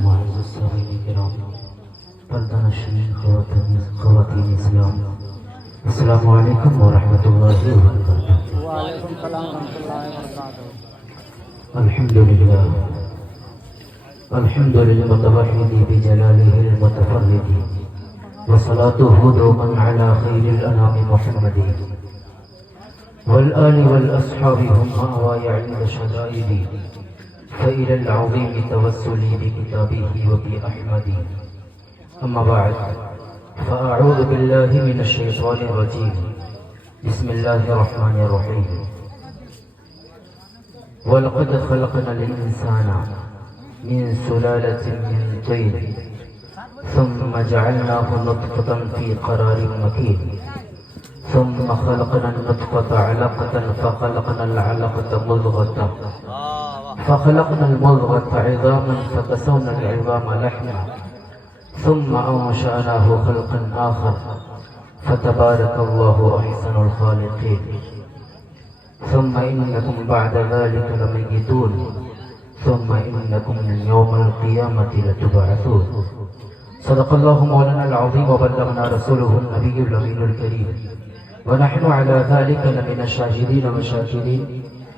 معزز السامعین کرام، پردہ نشین خواتین اسلام، السلام علیکم ورحمۃ اللہ وبرکاتہ۔ وعلیکم السلام ورحمۃ اللہ وبرکاتہ۔ الحمد للمتوحد بجلاله المتفرد، وصلاته دوما على خير الأنام محمد، والآل والأصحاب هم مأواي عند شدائد، فإلى العظيم توسلي بكتابه وبأحمد. أما بعد، فأعوذ بالله من الشيطان الرجيم، بسم الله الرحمن الرحيم. وَلَقَدْ خَلَقْنَا الْإِنسَانَ مِنْ سُلَالَةٍ مِنْ طِينٍ ثُمَّ جَعَلْنَاهُ نُطْفَةً فِي قَرَارٍ مَكِينٍ ثُمَّ خَلَقْنَا النُّطْفَةَ عَلَقَةً فَخَلَقْنَا الْعَلَقَةَ مُضْغَةً فَخَلَقْنَا الْمُضْغَةَ عِظَامًا فَكَسَوْنَا الْعِظَامَ لَحْمًا ثُمَّ أَنشَأْنَاهُ خَلْقًا آخَرَ فَتَبَارَكَ اللَّهُ أَحْسَنُ الْخَالِقِينَ. ثم إنكم بعد ذلك لميتون ثم إنكم يوم القيامة لتبعثون. صدق الله مولانا العظيم وبلغنا رسوله النبي الأمين الكريم، ونحن على ذلك لمن الشاهدين والشاكرين،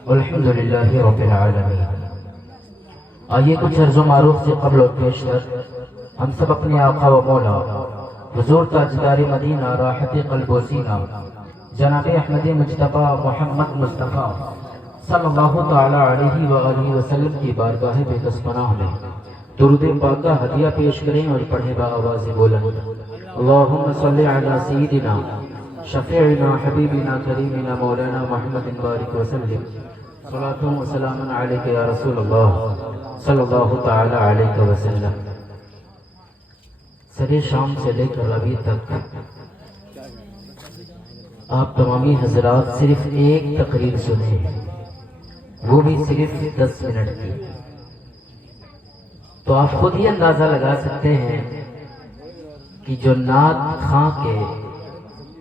والحمد لله رب العالمين. آئیے کچھ عرض و معروف سے قبل اور پیشتر ہم سب اپنے آقا و مولا حضور تاجدار مدینہ راحت قلب و سینہ جناب احمد مجتبی محمد مصطفیٰ صلی اللہ تعالی علیہ وآلہ وسلم کی بارگاہ بےکس پناہ میں درود پاک کا ہدیہ پیش کریں اور پڑھے با آواز بلند، اللہم صلی علی سیدنا شفیعنا حبیبنا کریمنا مولانا محمد بارک وسلم، صلاۃ و سلام علیک یا رسول اللہ صلی اللہ تعالی علیہ وسلم. سر شام سے لے کر ابھی تک آپ تمامی حضرات صرف ایک تقریر سنے ہیں، وہ بھی صرف 10 منٹ کی. تو آپ خود ہی اندازہ لگا سکتے ہیں کہ جو نعت خواں کے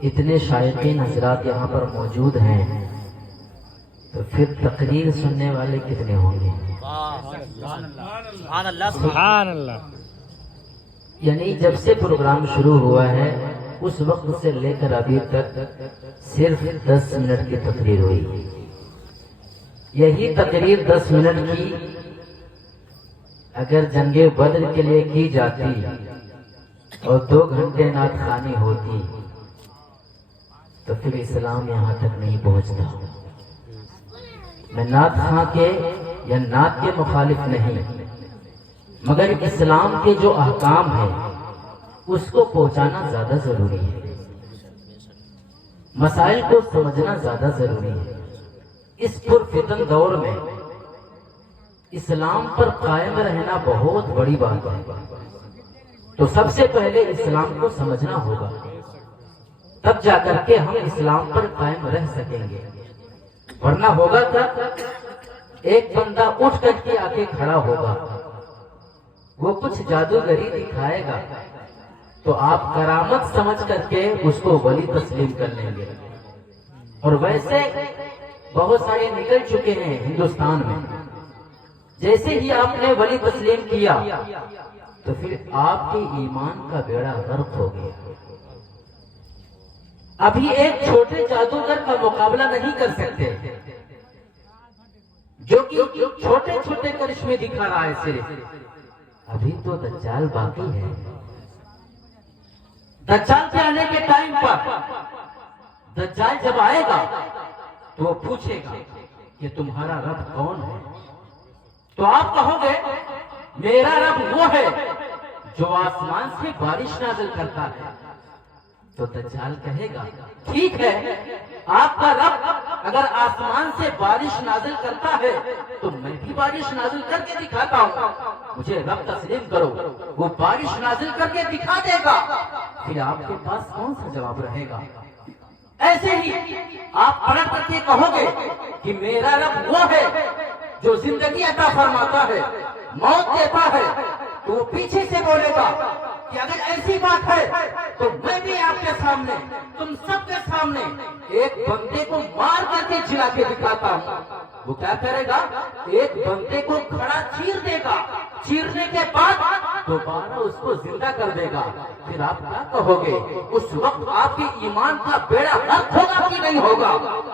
اتنے شائقین حضرات یہاں پر موجود ہیں، تو پھر تقریر سننے والے کتنے ہوں گے؟ سبحان اللہ سبحان اللہ. یعنی جب سے پروگرام شروع ہوا ہے اس وقت سے لے کر ابھی تک صرف 10 منٹ کی تقریر ہوئی. یہی تقریر 10 منٹ کی اگر جنگ بدر کے لیے کی جاتی اور 2 گھنٹے نعت خوانی ہوتی تو پھر اسلام یہاں تک نہیں پہنچتا. میں نعت خواں کے یا نعت کے مخالف نہیں، مگر اسلام کے جو احکام ہیں اس کو پہنچانا زیادہ ضروری ہے، مسائل کو سمجھنا زیادہ ضروری ہے. اس پرفتن دور میں اسلام پر قائم رہنا بہت بڑی بات ہے. تو سب سے پہلے اسلام کو سمجھنا ہوگا، تب جا کر کے ہم اسلام پر قائم رہ سکیں گے. ورنہ ہوگا کیا؟ ایک بندہ اٹھ کر کے آ کے کھڑا ہوگا، وہ کچھ جادوگری دکھائے گا تو آپ کرامت سمجھ کر کے اس کو ولی تسلیم کر لیں گے. اور ویسے بہت سارے نکل چکے ہیں ہندوستان میں. جیسے ہی آپ نے ولی تسلیم کیا تو پھر آپ کے ایمان کا بیڑا غرق ہو گیا. ابھی ایک چھوٹے جادوگر کا مقابلہ نہیں کر سکتے جو کہ چھوٹے چھوٹے کرشمے دکھا رہا ہے. صرف ابھی تو دجال باقی ہے. دجال کے آنے کے ٹائم پر دجال جب آئے گا تو وہ پوچھے گا کہ تمہارا رب کون ہے؟ تو آپ کہو گے میرا رب وہ ہے جو آسمان سے بارش نازل کرتا ہے. تو دجال کہے گا ٹھیک ہے، آپ کا رب اگر آسمان سے بارش نازل کرتا ہے تو میں بھی بارش نازل کر کے دکھاتا ہوں، مجھے رب تسلیم کرو. وہ بارش نازل کر کے دکھا دے گا، پھر آپ کے پاس کون سا جواب رہے گا؟ ایسے ہی آپ پلٹ کر کے کہو گے کہ میرا رب وہ ہے جو زندگی عطا فرماتا ہے، موت دیتا ہے، تو وہ پیچھے سے بولے گا کہ اگر ایسی بات ہے تو میں بھی آپ کے سامنے، تم سب کے سامنے ایک بندے کو مار کر کے جلا کے دکھاتا ہوں. وہ کیا کرے گا؟ ایک بندے کو کھڑا چیر دے گا، چیرنے کے بعد دوبارہ اس کو زندہ کر دے گا، پھر آپ کیا کہو گے؟ اس وقت آپ کے ایمان کا بیڑا غرق ہوگا کہ نہیں ہوگا؟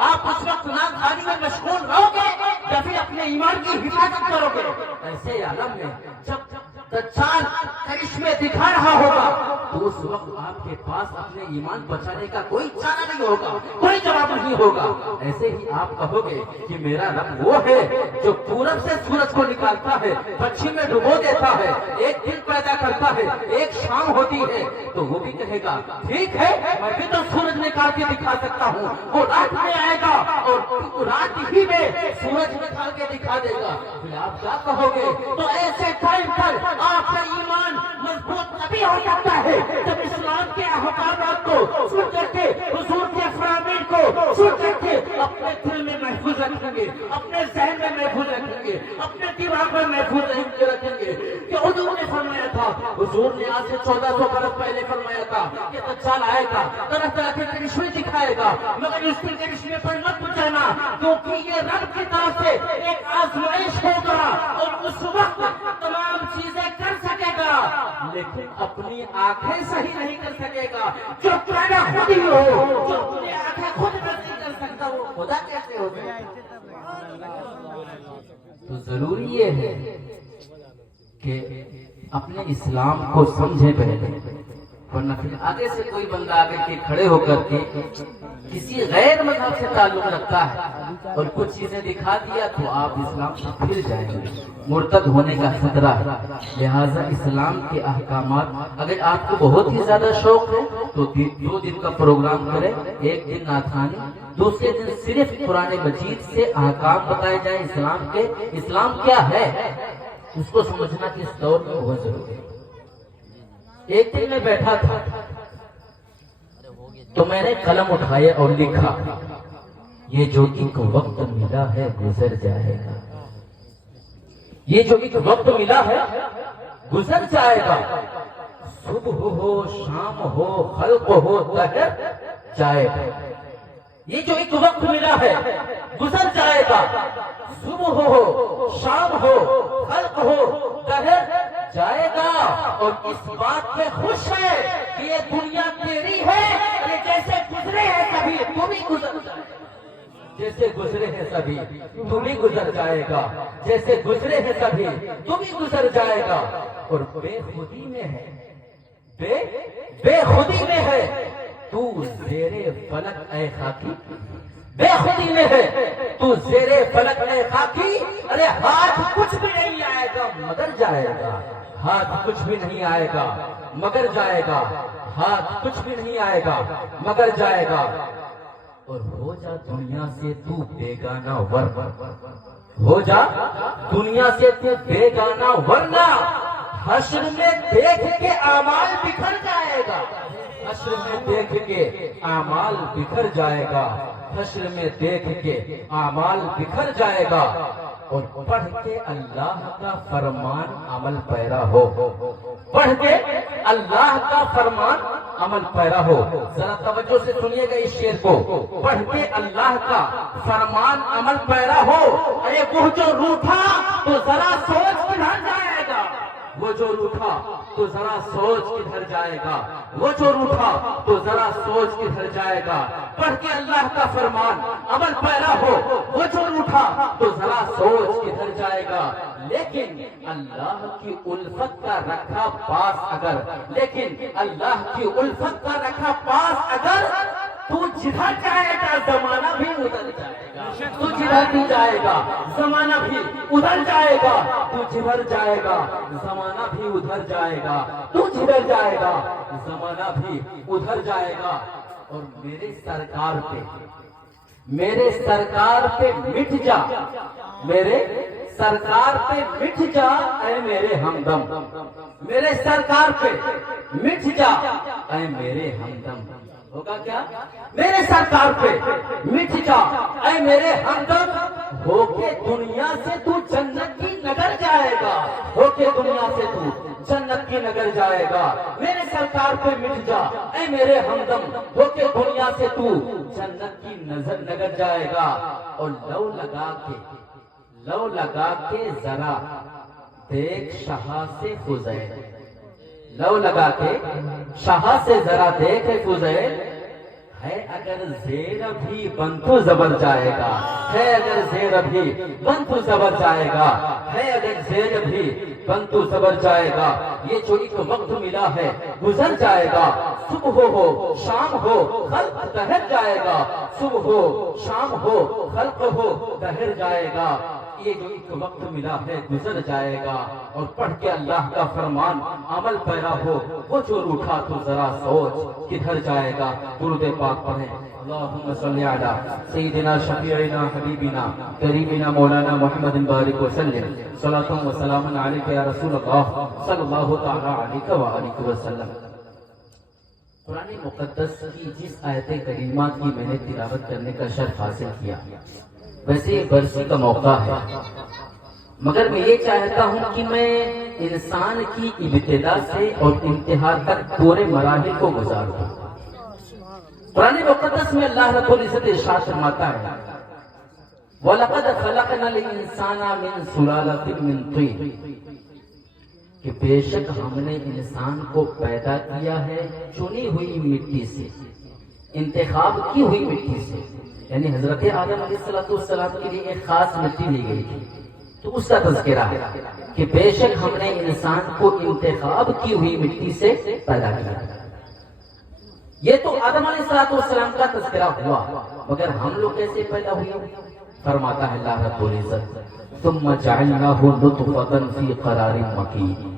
آپ اس وقت ناخوانی میں مشغول رہو گے یا پھر اپنے ایمان کی حفاظت کرو گے؟ ایسے عالم میں جب دجال کرشمے دکھا رہا ہوگا تو اس وقت آپ کے پاس اپنے ایمان بچانے کا کوئی چارہ نہیں ہوگا، کوئی جواب نہیں ہوگا۔ ایسے ہی آپ کہو گے کہ میرا رب وہ ہے جو پورب سے سورج کو نکالتا ہے، پچھم میں ڈبو دیتا ہے، ایک دن پیدا کرتا ہے، ایک شام ہوتی ہے، تو وہ بھی کہے گا ٹھیک ہے میں بھی تو سورج نکال کے دکھا سکتا ہوں، وہ رات میں آئے گا اور رات ہی میں سورج نکال کے دکھا دے گا، پھر آپ کیا کہو گے؟ تو ایسے ٹائم پر آپ کا ایمان مضبوط تبھی ہو سکتا ہے جب اسلام کے احکامات کو سن کر کے، حضور کے فرامین کو سن کر کے اپنے دل میں محفوظ رکھیں گے، اپنے ذہن میں محفوظ رکھیں گے، اپنے دماغ میں محفوظ رکھیں گے کہ حضور نے فرمایا تھا، حضور نے آج سے 1400 برس پہلے فرمایا تھا کہ دجال آئے گا، طرح طرح کے کرشمے دکھائے گا، مگر اس کے کرشمے پر مت جانا کیونکہ یہ رب کی طرف سے ایک آزمائش ہوگا اور اس وقت تمام چیزیں کر سکے گا لیکن اپنی آنکھیں صحیح نہیں کر سکے گا۔ جو پیدا خود ہی ہو، جو اپنی آنکھیں خود نہیں کر سکتا وہ خدا کیسے ہو سکتا؟ تو ضروری یہ ہے کہ اپنے اسلام کو سمجھے پہلے، ورنہ پھر آگے سے کوئی بندہ آگے کے کھڑے ہو کر کے کسی غیر مذہب سے تعلق رکھتا ہے اور کچھ چیزیں دکھا دیا تو آپ اسلام سے پھر جائیں گے، مرتد ہونے کا خطرہ ہے۔ لہٰذا اسلام کے احکامات اگر آپ کو بہت ہی زیادہ شوق ہے تو 2 دن کا پروگرام کریں، ایک دن نعتخوانی، دوسرے دن صرف قرآن مجید سے احکام بتائے جائیں اسلام کے، اسلام کیا ہے اس کو سمجھنا کہ اس دور میں بہت ضروری ہے۔ ایک دن میں بیٹھا تھا تو میں نے قلم اٹھایا اور لکھا یہ جو ایک وقت ملا ہے گزر جائے گا، یہ جو ایک وقت ملا ہے گزر جائے گا، صبح ہو شام ہو خلق ہو دہر جائے گا، یہ جو ایک وقت ملا ہے گزر جائے گا، صبح ہو شام ہو خلق ہو دہر جائے گا، اور اس بات پہ خوش ہے کہ یہ دنیا تیری ہے، جیسے گزرے ہیں سبھی تو بھی گزر جائے گا، جیسے گزرے ہیں سبھی تو بھی گزر جائے گا، جیسے گزرے ہیں سبھی تو بھی گزر جائے گا، اور بے خودی میں ہے، بے خودی میں ہے تو زیر فلک اے خاکی، بے خودی میں ہے تو زیر فلک اے خاکی، ارے ہاتھ کچھ بھی نہیں آئے گا مگر جائے گا، ہاتھ کچھ بھی نہیں آئے گا مگر جائے گا، ہاتھ کچھ بھی نہیں آئے گا مگر جائے گا، اور ہو جا دنیا سے تو بیگانہ ورنہ، ہو جا دنیا سے تو بیگانہ ورنہ حشر میں دیکھ کے اعمال بکھر جائے گا، حشر میں دیکھ کے اعمال بکھر جائے گا، حشر میں دیکھ کے اعمال بکھر جائے گا، اور پڑھ کے اللہ کا فرمان عمل پیرا ہو، پڑھ کے اللہ کا فرمان عمل پیرا ہو۔ ذرا توجہ سے سنیے گا اس شعر کو، پڑھ کے اللہ کا فرمان عمل پیرا ہو، ارے وہ جو روٹھا تو ذرا سوچ کدھر جائے گا، وہ جو روٹھا تو ذرا سوچ کدھر جائے گا، وہ جو روٹھا تو ذرا سوچ کدھر جائے گا، پڑھ کے اللہ کا فرمان عمل پیرا ہو، وہ جو روٹھا تو ذرا سوچ کدھر جائے گا، لیکن اللہ کی الفت کا رکھا پاس اگر، لیکن اللہ کی الفت کا رکھا پاس اگر تو جدھر جائے گا زمانہ بھی ادھر جائے گا، تو جدھر بھی جائے گا زمانہ بھی ادھر جائے گا، تو جدھر جائے گا زمانہ بھی ادھر جائے گا، تو جدھر جائے گا زمانہ بھی ادھر جائے گا، اور میرے سرکار پہ، میرے سرکار پہ مٹ جا، میرے سرکار پہ مٹ جا اے میرے ہمدم، میرے سرکار پہ مٹ جا اے میرے ہمدم، ہوگا کیا؟ میرے سرکار پہ مٹ جا اے میرے ہمدم، ہو کے دنیا سے تو جنت کی نگر جائے گا، ہو کے دنیا سے تو جنت کی نگر جائے گا، میرے سرکار پہ مٹ جا اے میرے ہمدم، ہو کے دنیا سے تو جنت کی نگر جائے گا، اور لو لگا کے ذرا دیکھ شہا سے فضیل، لو لگا کے شہا سے ذرا دیکھ فضیل، ہے اگر زیر بھی بن تو زبر جائے گا، ہے اگر زیر بھی بن تو زبر جائے گا، ہے اگر زیر بھی بن تو زبر جائے گا، یہ جو ایک وقت ملا ہے گزر جائے گا، صبح ہو شام ہو خلق دہر جائے گا، صبح ہو شام ہو خلق ہو دہر جائے گا، یہ جو ایک وقت ملا ہے گزر جائے گا، اور پڑھ کے اللہ کا فرمان عمل پیرا ہو، وہ جو روٹھا تو ذرا سوچ کدھر جائے گا۔ درود پاک پڑھیں۔ اللہم صلی علی سیدنا شفیعنا حبیبنا کریمنا مولانا محمد بارک وسلم، صلاۃ و سلام علیک یا رسول اللہ صلی اللہ تعالی علیہ وآلہ وسلم۔ قرآن مقدس کی جس آیت کریمات کی میں نے تلاوت کرنے کا شرف حاصل کیا، ویسے برسی کا موقع ہے، مگر میں یہ چاہتا ہوں کہ میں انسان کی ابتدا سے اور انتہا تک پورے مراحل کو گزاروں۔ قرآن مقدس میں اللہ رب العزت ارشاد فرماتا ہے وَلَقَدْ خَلَقْنَا الْإِنسَانَ مِنْ سُلَالَةٍ مِنْ طِينٍ، کہ بے شک ہم نے انسان کو پیدا کیا ہے چنی ہوئی مٹی سے، انتخاب کی ہوئی مٹی سے، یعنی حضرت آدم علیہ السلام کے لیے ایک خاص مٹی لی گئی تھی، تو اس کا تذکرہ ہے کہ بے شک ہم نے انسان کو انتخاب کی ہوئی مٹی سے پیدا کیا۔ یہ تو آدم علیہ السلام کا تذکرہ ہوا، مگر ہم لوگ کیسے پیدا ہوئے؟ فرماتا ہے اللہ رب العزت ثم جعلناہ نطفۃ فی قرار مکین،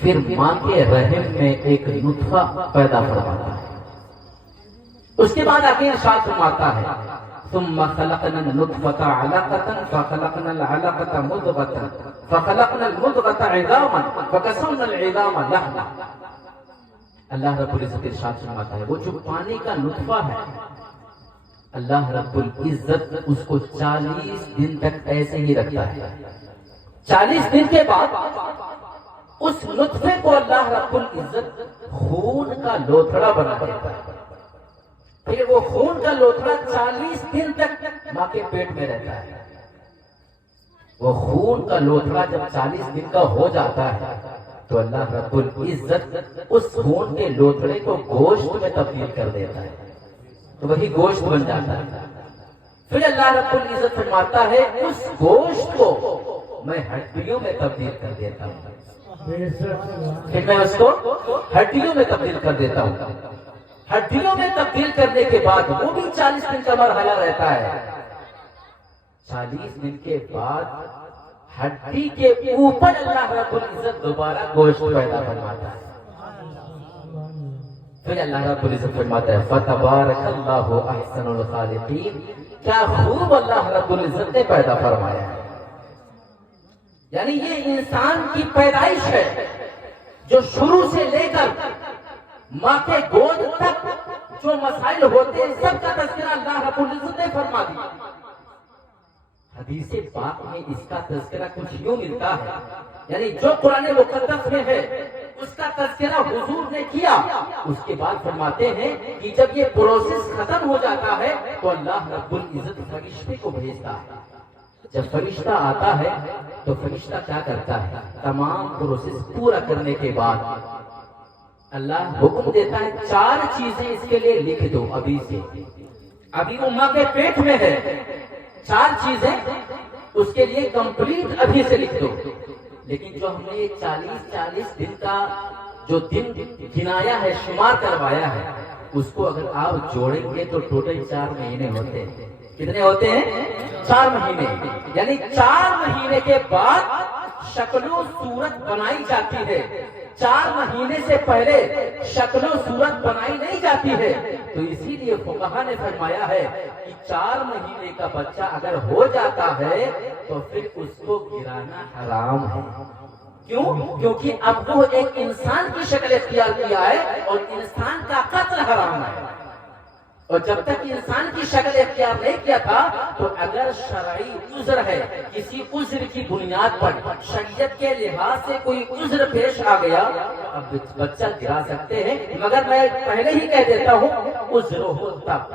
پھر ماں کے رحم میں ایک نطفہ پیدا فرماتا ہے، اس کے بعد آگے ارشاد فرماتا ہے ثم خلقنا النطفة علقة فخلقنا العلقة مضغة فخلقنا المضغة عظاما فكسونا العظام لحما۔ اللہ رب العزت ارشاد فرماتا ہے وہ جو پانی کا نطفہ ہے، اللہ رب العزت اس کو 40 دن تک ایسے ہی رکھتا ہے، 40 دن کے بعد اس نطفے کو اللہ رب العزت خون کا لوتھڑا بنا دیتا ہے، پھر وہ خون کا لوتھڑا 40 دن تک ماں کے پیٹ میں رہتا ہے۔ وہ خون کا لوتھڑا جب 40 دن کا ہو جاتا ہے تو اللہ رب العزت اس خون کے لوتھڑے کو گوشت میں تبدیل کر دیتا ہے، تو وہی گوشت بن جاتا ہے۔ پھر اللہ رب العزت فرماتا ہے اس گوشت کو میں ہڈیوں میں تبدیل کر دیتا ہوں، پھر میں اس کو ہڈیوں میں تبدیل کر دیتا ہوں۔ ہڈیوں میں تبدیل کرنے کے بعد وہ بھی 40 دن کا مرحلہ رہتا ہے، 40 دن کے بعد ہڈی کے اوپر اللہ رب العزت دوبارہ گوشت پیدا فرماتا ہے۔ پھر اللہ رب العزت فرماتا ہے فَتَبَارَكَ اللَّهُ أَحْسَنُ الْخَالِقِينَ، کیا خوب اللہ رب العزت نے پیدا فرمایا ہے۔ یعنی یہ انسان کی پیدائش ہے جو شروع سے لے کر ماں کے گود تک جو مسائل ہوتے ہیں سب کا تذکرہ اللہ رب العزت نے فرما دیا۔ حدیث پاک میں اس کا تذکرہ کچھ یوں ملتا ہے، یعنی جو قرآن مقدس میں ہے اس کا تذکرہ حضور نے کیا، اس کے بعد فرماتے ہیں کہ جب یہ پروسیس ختم ہو جاتا ہے تو اللہ رب العزت فرشتے کو بھیجتا ہے۔ جب فرشتہ آتا ہے تو فرشتہ کیا کرتا ہے؟ تمام پروسیس پورا کرنے کے بعد اللہ حکم دیتا ہے 4 چیزیں اس کے لیے لکھ دو ابھی سے، ابھی وہ ماں کے پیٹ میں ہے، 4 چیزیں اس کے لیے کمپلیٹ ابھی سے لکھ دو۔ لیکن جو ہم نے 40 دن کا جو دن گنایا ہے، شمار کروایا ہے، اس کو اگر آپ جوڑیں گے تو ٹوٹل 4 مہینے ہوتے ہیں۔ کتنے ہوتے ہیں؟ 4 مہینے، یعنی 4 مہینے کے بعد شکل و صورت بنائی جاتی ہے۔ 4 مہینے سے پہلے شکل و صورت بنائی نہیں جاتی ہے، تو اسی لیے فقہا نے فرمایا ہے کہ 4 مہینے کا بچہ اگر ہو جاتا ہے تو پھر اس کو گرانا حرام ہے۔ کیوں؟ کیونکہ اب وہ ایک انسان کی شکل اختیار کیا ہے اور انسان کا قتل حرام ہے، اور جب تک انسان کی شکل اختیار نہیں کیا تھا تو اگر شرعی عذر ہے، کسی عذر کی بنیاد پر شریعت کے لحاظ سے کوئی عذر پیش آ گیا اب بچہ گرا سکتے ہیں، مگر میں پہلے ہی کہہ دیتا ہوں عذر ہو تب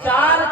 4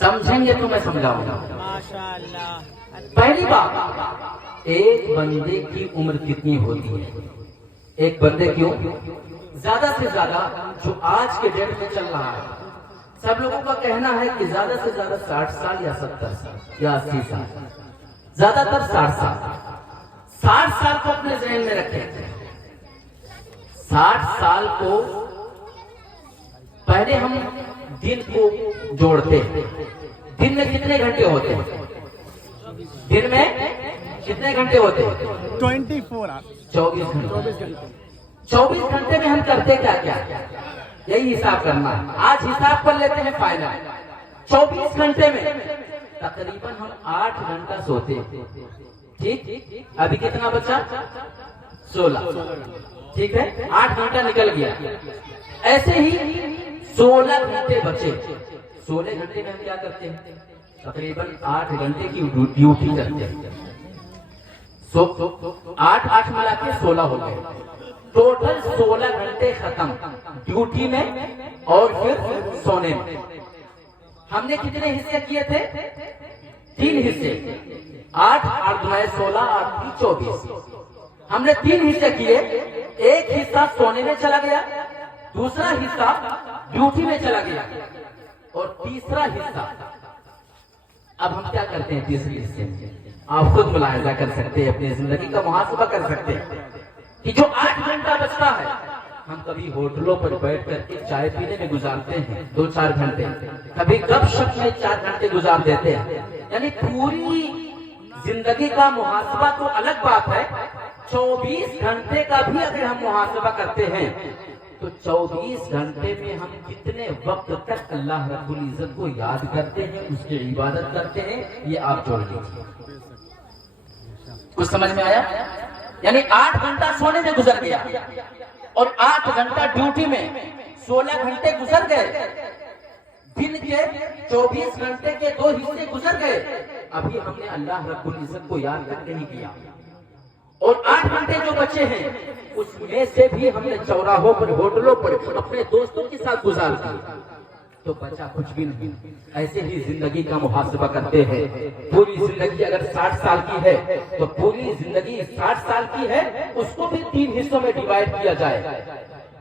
سمجھیں گے تو میں سمجھاؤں گا. ماشاءاللہ. پہلی بات، ایک بندے کی عمر کتنی ہوتی ہے؟ ایک بندے کی عمر زیادہ سے زیادہ جو آج کے ڈیٹ میں چل رہا ہے، سب لوگوں کا کہنا ہے کہ زیادہ سے زیادہ 60 سال یا 70 سال یا 80 سال، زیادہ تر 60 سال. 60 سال کو اپنے ذہن میں رکھیں. 60 سال کو پہلے ہم دن کو جوڑتے ہیں. دن میں کتنے گھنٹے ہوتے ہیں؟ دن میں کتنے گھنٹے ہوتے ہیں؟ 24 24 گھنٹے. 24 گھنٹے میں ہم کرتے کیا کیا؟ یہی حساب کرنا ہے. آج حساب کر لیتے ہیں فائنل. 24 گھنٹے میں تقریباً ہم 8 گھنٹہ سوتے ہیں. ٹھیک، ابھی کتنا بچا؟ 16. ٹھیک ہے، 8 گھنٹہ نکل گیا. ایسے ہی 16 گھنٹے بچے. 16 گھنٹے میں ہم کیا کرتے ہیں؟ تقریباً 8 گھنٹے کی ڈیوٹی کرتے ہیں. 8 ملا کے 16 ہو گئے. ٹوٹل 16 گھنٹے ختم ڈیوٹی میں اور پھر سونے میں. ہم نے کتنے حصے کیے تھے؟ 3 حصے. 8 اور 16 اور 24. ہم نے 3 حصے کیے. ایک حصہ سونے میں چلا گیا، دوسرا حصہ ڈیوٹی میں چلا گیا، اور تیسرا حصہ اب ہم کیا کرتے ہیں؟ تیسرے حصے میں آپ خود ملاحظہ کر سکتے ہیں، اپنی زندگی کا محاسبہ کر سکتے ہیں کہ جو 8 گھنٹہ بچتا ہے ہم کبھی ہوٹلوں پر بیٹھ کر کے چائے پینے میں گزارتے ہیں 2-4 گھنٹے، کبھی گپ شپ میں 4 گھنٹے گزار دیتے ہیں. یعنی پوری زندگی کا محاسبہ تو الگ بات ہے. 24 گھنٹے کا بھی اگر ہم محاسبہ کرتے ہیں تو 24 گھنٹے میں ہم کتنے وقت تک اللہ رب العزت کو یاد کرتے ہیں، اس کی عبادت کرتے ہیں، یہ آپ جوڑ لیجیے. کچھ سمجھ میں آیا؟ یعنی 8 گھنٹہ سونے میں گزر گیا اور 8 گھنٹہ ڈیوٹی میں. 16 گھنٹے گزر گئے. دن کے 24 گھنٹے کے 2 حصے گزر گئے. ابھی ہم نے اللہ رب العزت کو یاد تک نہیں کیا. اور 8 گھنٹے جو بچے ہیں اس میں سے بھی ہم نے چوراہوں پر، ہوٹلوں پر اپنے دوستوں کے ساتھ گزار دیے. تو بچا کچھ بھی نہیں. ایسے ہی زندگی کا محاسبہ کرتے ہیں. پوری زندگی اگر 60 سال کی ہے تو پوری زندگی 60 سال کی ہے، اس کو بھی 3 حصوں میں ڈیوائڈ کیا جائے.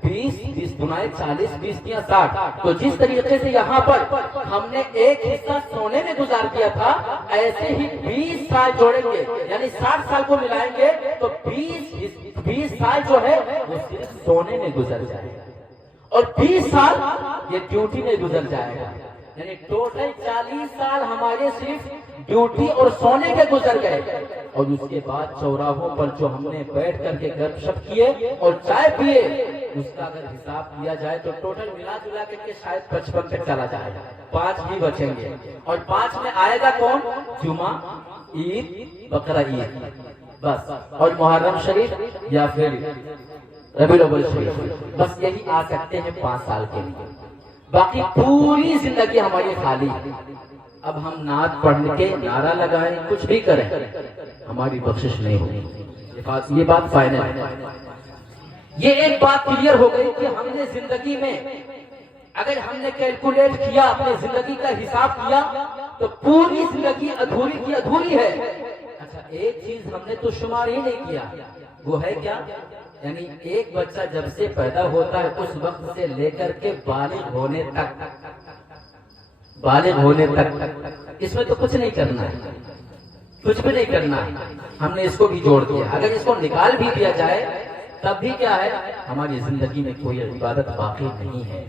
20 دنائے 40، 20 یا 60. تو جس طریقے سے یہاں پر ہم نے ایک حصہ سونے میں گزار دیا تھا، ایسے ہی 20 سال جوڑیں گے، یعنی 60 سال کو ملائیں گے تو 20 سال جو ہے وہ صرف سونے میں گزر جائے گا، اور 20 سال یہ ڈیوٹی میں گزر جائے گا. یعنی ٹوٹل 40 سال ہمارے صرف ڈیوٹی اور سونے کے گزر گئے. اور اس کے بعد چوراہوں پر جو ہم نے بیٹھ کر کے گپ شپ کیے اور چائے پیے، اس کا اگر حساب کیا جائے تو ٹوٹل ملا جلا کر کے شاید 55 تک چلا جائے گا. 5 ہی بچیں گے. اور 5 میں آئے گا کون؟ جمعہ، عید، بقرہ عید بس، اور محرم شریف یا پھر ربیع الاول شریف. بس یہی آ سکتے ہیں 5 سال کے لیے. باقی پوری زندگی ہماری خالی. اب ہم نعت پڑھ کے نعرہ لگائیں، کچھ بھی کریں، ہماری بخشش نہیں ہوگی. یہ بات فائنل ہے. یہ ایک بات کلیئر ہو گئی کہ ہم نے زندگی میں اگر ہم نے کیلکولیٹ کیا، اپنے زندگی کا حساب کیا، تو پوری زندگی ادھوری کی ادھوری ہے. اچھا، ایک چیز ہم نے تو شمار ہی نہیں کیا، وہ ہے کیا؟ یعنی ایک بچہ جب سے پیدا ہوتا ہے اس وقت سے لے کر کے بالغ ہونے تک، اس میں تو کچھ نہیں کرنا ہے، کچھ بھی نہیں کرنا ہے. ہم نے اس کو بھی جوڑ دیا. اگر اس کو نکال بھی دیا جائے تب بھی کیا ہے؟ ہماری زندگی میں کوئی عبادت باقی نہیں ہے.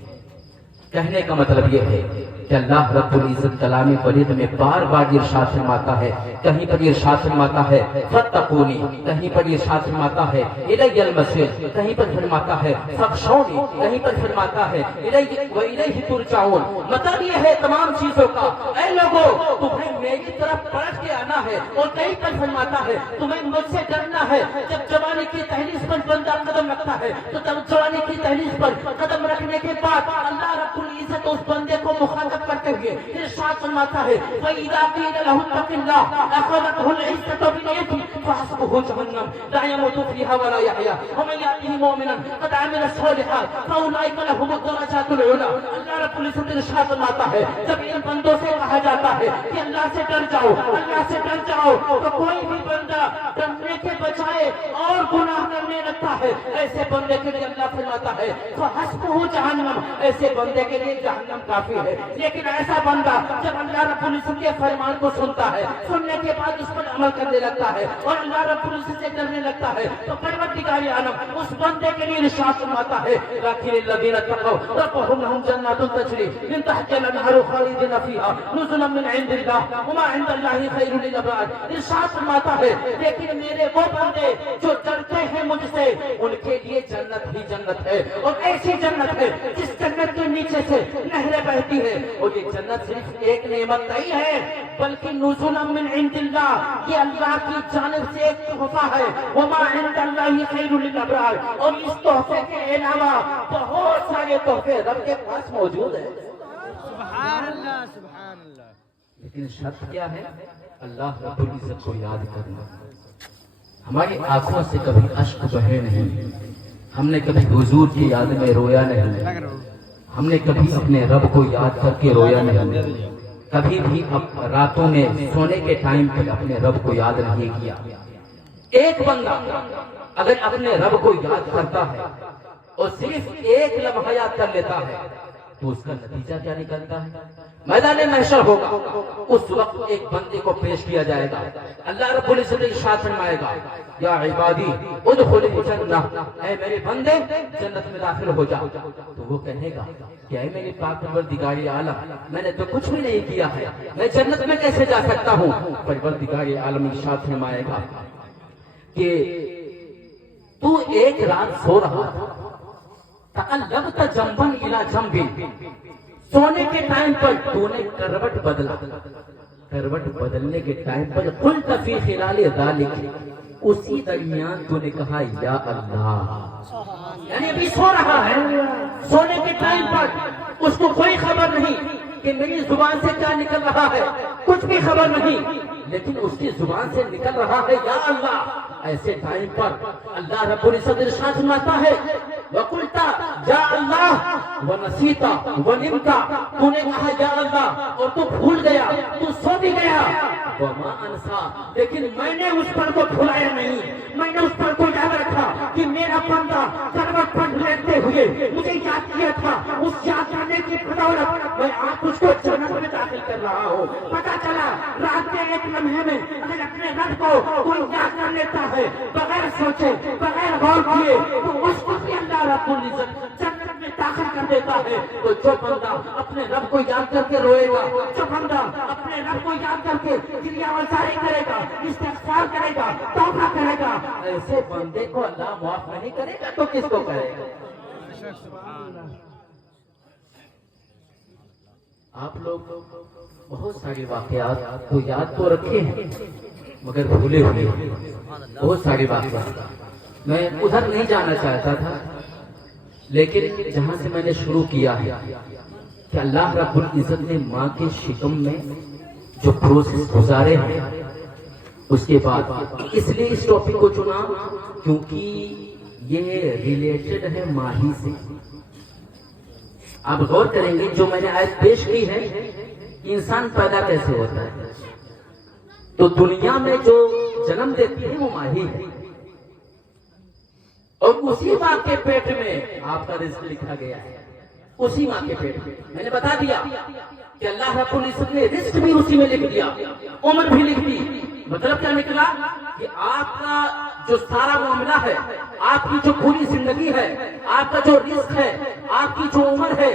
کہنے کا مطلب یہ ہے کہ اللہ رب العزت کلام فرید میں بار بار ارشاد فرماتا ہے. کہیں پر ارشاد فرماتا ہے فاتقونی، کہیں پر ارشاد فرماتا ہے الی المصیر، کہیں پر فرماتا ہے فخشونی، کہیں پر فرماتا ہے الی و الیہ ترجعون. مطلب یہ ہے تمام چیزوں کا، اے لوگوں تمہیں میری طرف پلٹ کے آنا ہے. اور کہیں پر فرماتا ہے تمہیں مجھ سے ڈرنا ہے. جب جوانی کی دہلیز پر بندہ قدم رکھتا ہے تو جوانی کی دہلیز پر قدم رکھنے کے بعد اللہ رب العزت اس بندے کو مخاطب کرتے ہوئے لیے ارشاد فرماتا ہے فَإِذَا قِيلَ لَهُ اتَّقِ اللَّهَ أَخَذَتْهُ الْعِزَّةُ بِالْإِثْمِ فَحَسْبُهُ جَهَنَّمُ لَا يَمُوتُ فِيهَا وَلَا يَحْيَا وَمَن يَأْتِهِ مُؤْمِنًا قَدْ عَمِلَ الصَّالِحَاتِ فَأُولَٰئِكَ لَهُمُ الدَّرَجَاتُ الْعُلَىٰ. اللہ رب العزت ارشاد فرماتا ہے جب ان بندوں سے کہا جاتا ہے کہ اللہ سے ڈر جاؤ اللہ سے ڈر جاؤ تو کوئی بھی بندہ ڈرنے کے بجائے اور گناہ کرنے لگتا ہے. ایسے بندے کے لیے اللہ فرماتا ہے فَحَسْبُهُ جَهَنَّمُ ایسے بندے کے لیے جہنم کافی ہے. لیکن ایسا بندہ جب اللہ رب العزت کے فرمان کو سنتا ہے سننے کے بعد اس پر عمل کرنے لگتا ہے اور اللہ رب العزت سے ڈرنے لگتا ہے تو پروردگار عالم اس بندے کے لیے ارشاد فرماتا ہے لَٰكِنِ الَّذِينَ اتَّقَوْا رَبَّهُمْ لَهُمْ جَنَّاتٌ تَجْرِي مِن تَحْتِهَا الْأَنْهَارُ خَالِدِينَ فِيهَا نُزُلًا مِّنْ عِندِ اللَّهِ وَمَا عِندَ اللَّهِ خَيْرٌ لِّلْأَبْرَارِ. ارشاد فرماتا ہے لیکن میرے وہ بندے جو ڈرتے ہیں مجھ سے ان کے لیے جنت ہی جنت ہے اور ایسی جنت ہے جس جنت کے نیچے سے نہریں بہتی ہے. اور یہ جنت صرف ایک نعمت نہیں ہے بلکہ نزلا من عند اللہ یہ اللہ کی جانب سے ایک تحفہ ہے. وما عند اللہ خیر للابرار اور اس تحفے کے علاوہ بہت سارے تحفے رب کے پاس موجود ہیں. سبحان اللہ سبحان اللہ. لیکن شرط کیا ہے اللہ رب العزت کو یاد کرنا. ہماری آنکھوں سے کبھی اشک بہے نہیں ہم نے کبھی حضور کی یاد میں رویا نہیں ہم نے کبھی اپنے رب کو یاد کر کے رویا نہیں کبھی بھی راتوں میں سونے کے ٹائم پر اپنے رب کو یاد نہیں کیا. ایک بندہ اگر اپنے رب کو یاد کرتا ہے اور صرف ایک لمحہ یاد کر لیتا ہے تو اس کا نتیجہ کیا نکلتا ہے میدان محشر ہوگا. اس وقت ایک بندے کو پیش کیا جائے گا اللہ رب العزت ارشاد فرمائے گا یا عبادی ادخلوا الجنہ اے میرے بندے جنت میں داخل ہو جاؤ. تو وہ کہے گا کہ اے میرے پاک پروردگار عالم میں نے تو کچھ بھی نہیں کیا ہے میں جنت میں کیسے جا سکتا ہوں. پروردگار عالم ارشاد فرمائے گا کہ تو ایک رات سو رہا تھا تقلبت جنبا الی جنب سونے کے ٹائم پر تو نے کروٹ بدلا کروٹ بدلنے کے ٹائم پر قلت فی خلال ذلک اسی درمیان تو نے کہا یا اللہ یعنی ابھی سو رہا ہے سونے کے ٹائم پر اس کو کوئی خبر نہیں کہ میری زبان سے کیا نکل رہا ہے کچھ بھی خبر نہیں لیکن اس کی زبان سے نکل رہا ہے یا اللہ. ایسے ٹائم پر اللہ رب العزت ارشاد فرماتا ہے وَقُلْتَ یا اللہ وَنَسِيتَ وَنِمْتَ تو نے کہا یا اللہ اور تو بھول گیا تو سو بھی گیا. وَمَا أَنْسَى لیکن میں نے اس پر کو بھلایا نہیں میں نے اس پر کو یاد رکھا کہ میرا بندہ کروٹ پر لیٹتے ہوئے مجھے یاد کیا تھا. اس یاد کرنے کی بدولت میں آپ اس کو جنت میں داخل کر رہا ہوں. پتا چلا رات کے ایک لمحے میں اگر اپنے رب کو کوئی یاد کر لیتا ہے بغیر سوچے بغیر غور کیے تو اس کو بھی اللہ رب العزت جنت میں داخل کر دیتا ہے. تو جو بندہ اپنے رب کو یاد کر کے روئے گا جو بندہ اپنے رب کو یاد کر کے کریا وزاری کرے گا استغفار کرے گا توبہ کرے گا ایسے بندے کو اللہ معاف نہیں کرے گا تو کس کو کرے گا. آپ لوگ بہت سارے واقعات کو یاد تو رکھے ہیں مگر بھولے ہوئے بہت سارے واقعات. میں ادھر نہیں جانا چاہتا تھا لیکن جہاں سے میں نے شروع کیا ہے کہ اللہ رب العزت نے ماں کے شکم میں جو پروسیس گزارے ہیں اس کے بعد اس لیے اس ٹاپک کو چنا کیونکہ یہ ریلیٹڈ ہے ماہی سے. آپ غور کریں گے جو میں نے آیت پیش کی ہے انسان پیدا کیسے ہوتا ہے تو دنیا میں جو جنم دیتی ہے وہ ماہی ہے اور اسی ماں کے پیٹ میں آپ کا رزق لکھا گیا ہے اسی ماں کے پیٹ میں. میں نے بتا دیا کہ اللہ رب العزت نے رزق بھی اسی میں لکھ دیا عمر بھی لکھ دی. مطلب کیا نکلا کہ آپ کا جو سارا معاملہ ہے آپ کی جو پوری زندگی ہے آپ کا جو رزق ہے آپ کی جو عمر ہے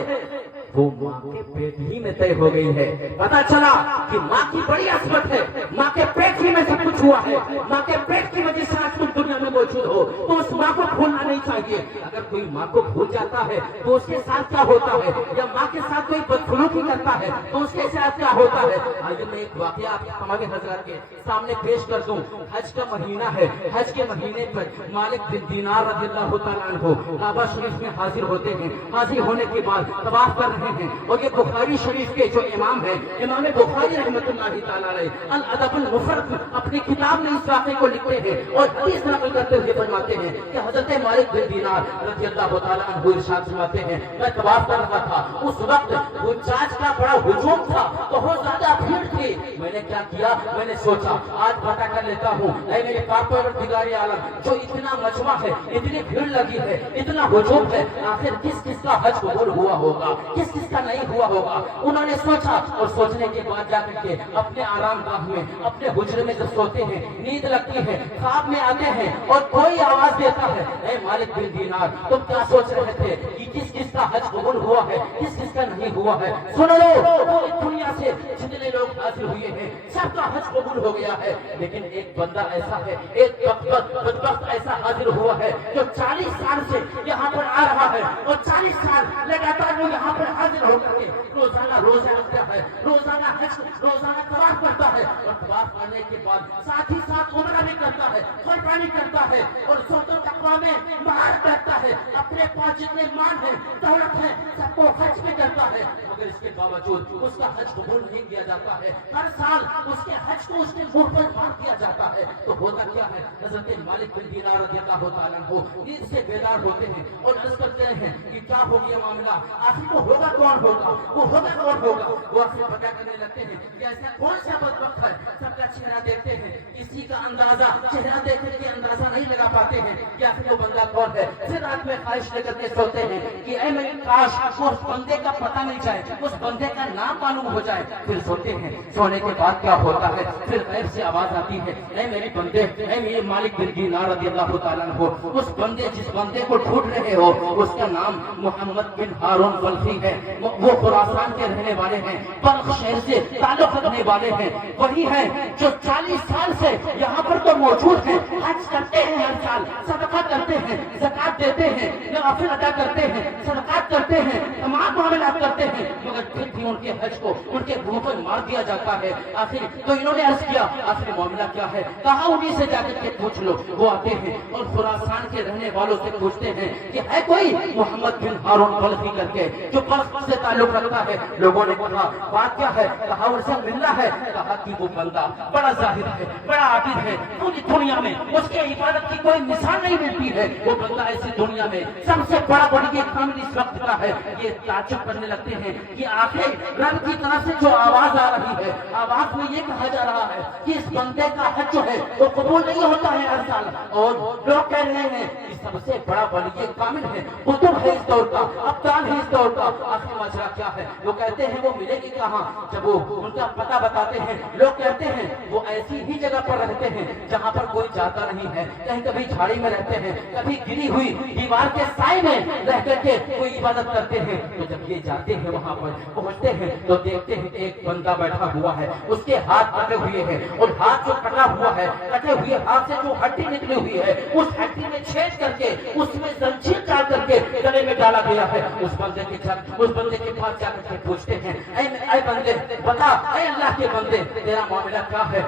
وہ ماں کے پیٹ ہی میں طے ہو گئی ہے. پتا چلا کہ ماں کی بڑی عظمت ہے ماں کے پیٹ ہی میں سب کچھ ہوا ہے ماں کے پیٹ کی وجہ سے آج کچھ دنیا دنیا میں موجود ہو تو اس ماں کو بھولنا نہیں چاہیے. اگر کوئی ماں کو بھول جاتا ہے تو اس کے ساتھ کیا ہوتا ہے, یا ماں کے ساتھ کوئی بدسلوکی کرتا ہے تو اس کے ساتھ کیا ہوتا ہے. آئیے میں ایک واقعہ آپ تمام حضرات کے سامنے پیش کر دوں. حج کا مہینہ ہے. حج کے مہینے پر مالک بن دینار رضی اللہ تعالیٰ عنہ کعبہ شریف میں حاضر ہوتے ہیں. حاضر ہونے کے بعد طواف کر رہے ہیں, اور یہ بخاری شریف کے جو امام ہیں, امام بخاری رحمۃ اللہ تعالیٰ علیہ الادب المفرد اپنی کتاب میں اس واقعے کو لکھتے ہیں اور حدیث نقل کرتے ہوئے فرماتے ہیں کہ حضرت مالک بن دینار رضی اللہ تعالیٰ عنہ ارشاد فرماتے ہیں, میں طواف کر رہا تھا, اس وقت حجاج کا بڑا ہجوم تھا, بہت زیادہ بھیڑ تھی. میں نے کیا کیا, میں نے سوچا آج پتہ کر لیتا ہوں اے میرے پاک پروردگار عالم, جو اتنا مجمع ہے, اتنی بھیڑ لگی ہے, اتنا ہجوم ہے, آخر کس کس کا حج قبول ہوا ہوگا, کس کس کا نہیں ہوا ہوگا. انہوں نے سوچا, اور سوچنے کے بعد جا کر کے اپنے آرام گاہ میں, اپنے حجرے میں جب سوتے ہیں, نیند لگتی ہے, خواب میں آتے ہیں اور کوئی آواز دیتا ہے, اے مالک بن دینار تم کیا سوچ رہے تھے کہ کس کس کا حج قبول ہوا ہے, کس کس کا نہیں ہوا ہے. سن لو, پوری دنیا سے جتنے لوگ حاضر ہوئے ہیں سب کا حج قبول ہو گیا ہے, لیکن ایک بندہ ایسا ہے, ایک بدبخت ایسا حاضر ہوا ہے جو 40 سال سے یہاں پر آ رہا ہے, اور 40 سال لگاتار وہ یہاں پر حاضر ہو کر کے روزانہ روزہ رکھتا ہے, روزانہ حج, روزانہ طواف کرتا ہے, اور طواف کرنے کے بعد ساتھ ہی ساتھ عمرہ بھی کرتا ہے, قربانی کرتا ہے, اور سوتوں تقویٰ میں مہار کرتا ہے, اپنے پاس جتنے مال ہے, دولت ہے, سب کو حج میں کرتا ہے, مگر اس کے باوجود اس کا حج قبول نہیں کیا جاتا ہے. ہر سال اس کے حج کو اس کے منہ پر مار دیا جاتا ہے. تو ہوتا کیا ہے, حضرت مالک بن دینار رضی اللہ تعالیٰ عنہ نیند سے بیدار ہوتے ہیں اور عرض کرتے ہیں کہ کیا ہو گیا معاملہ, آخر وہ ہوگا کون ہوگا, وہ ہوگا کون ہوگا. وہ آخر پتہ کرنے لگتے ہیں کہ ایسا کون سا بدبخت ہے. سب کا چہرہ دیکھتے ہیں, کسی کا اندازہ چہرہ دیکھ کر کے اندازہ نہیں لگا پاتے ہیں کہ آخر وہ بندہ کون ہے. پھر رات میں خواہش لے کر کے سوتے ہیں کہ اے میرے کاش اس بندے کا پتہ مل جائے, اس بندے کا نام معلوم ہو جائے. پھر سوتے ہیں, سونے کے بعد کیا ہوتا ہے, پھر غیب سے آواز آتی ہے, اے میرے بندے, اے میرے مالک بن دینار رضی اللہ تعالیٰ عنہ, اس بندے جس بندے کو ڈھونڈ رہے ہو اس کا نام محمد بن ہارون بلخی ہے, وہ خراسان کے رہنے والے ہیں, بلخ شہر سے تعلق رکھنے والے ہیں, وہی ہیں جو 40 سال سے یہاں پر تو موجود ہیں, حج کرتے ہیں, ہر سال صدقہ کرتے ہیں, زکات دیتے ہیں, نوافل ادا کرتے ہیں, صدقات کرتے ہیں, تمام معاملات کرتے ہیں, مگر پھر بھی ان کے حج کو ان کے منہ پر مار دیا جاتا ہے. آخر تو انہوں نے عرض کیا آخر معاملہ کیا ہے, کہا انہیں سے جا کر کے پوچھ لو. وہ آتے ہیں اور خراسان کے رہنے والوں سے پوچھتے ہیں کہ ہے کوئی محمد بن ہارون بلخی کر کے جو بلخ سے تعلق رکھتا ہے. لوگوں نے کہا بات کیا ہے, کہا ان سے ملنا ہے. کہا کہ وہ بندہ بڑا زاہد ہے, بڑا عابد ہے, پوری دنیا میں اس کے عبادت کی کوئی مثال نہیں ملتی ہے. وہ بندہ ایسی دنیا میں سب سے بڑا بڑی کام اس وقت کا ہے. یہ تعجب کرنے لگتے ہیں کہ آخر رب کی طرف سے جو آواز آ رہی ہے, آواز میں یہ کہا جا رہا ہے کہ اس بندے کا حج جو ہے وہ قبول نہیں ہوتا ہے ہر سال, اور لوگ کہہ رہے ہیں کہ سب سے بڑا ولی کامل ہے, قطب ہے اس دور کا, ابدال ہے اس دور کا. آخر ماجرا کیا ہے, وہ کہتے ہیں وہ ملے گی کہاں. جب وہ ان کا پتہ بتاتے ہیں, لوگ کہتے ہیں وہ ایسی ہی جگہ پر رہتے ہیں جہاں پر کوئی جاتا نہیں ہے, کہیں کبھی جھاڑی میں رہتے ہیں, کبھی گری ہوئی دیوار کے سائے میں رہ کر کے کوئی عبادت کرتے ہیں. تو جب یہ جاتے ہیں وہاں پر پہنچتے ہیں تو دیکھتے ہیں ایک بندہ بیٹھا ہوا ہے, اس کے ہاتھ کٹے ہوئے ہیں, اور ہاتھ جو کٹا ہوا ہے, کٹے ہوئے ہاتھ سے جو ہڈی نکلی ہوئی ہے اس ہڈی میں چھید کر کے اس میں زنجیر ڈال کر کے گلے میں ڈالا گیا ہے. اس بندے کے پاس جا کر کے پوچھتے ہیں اے بندے بتا, اے اللہ کے بندے تیرا معاملہ کیا ہے.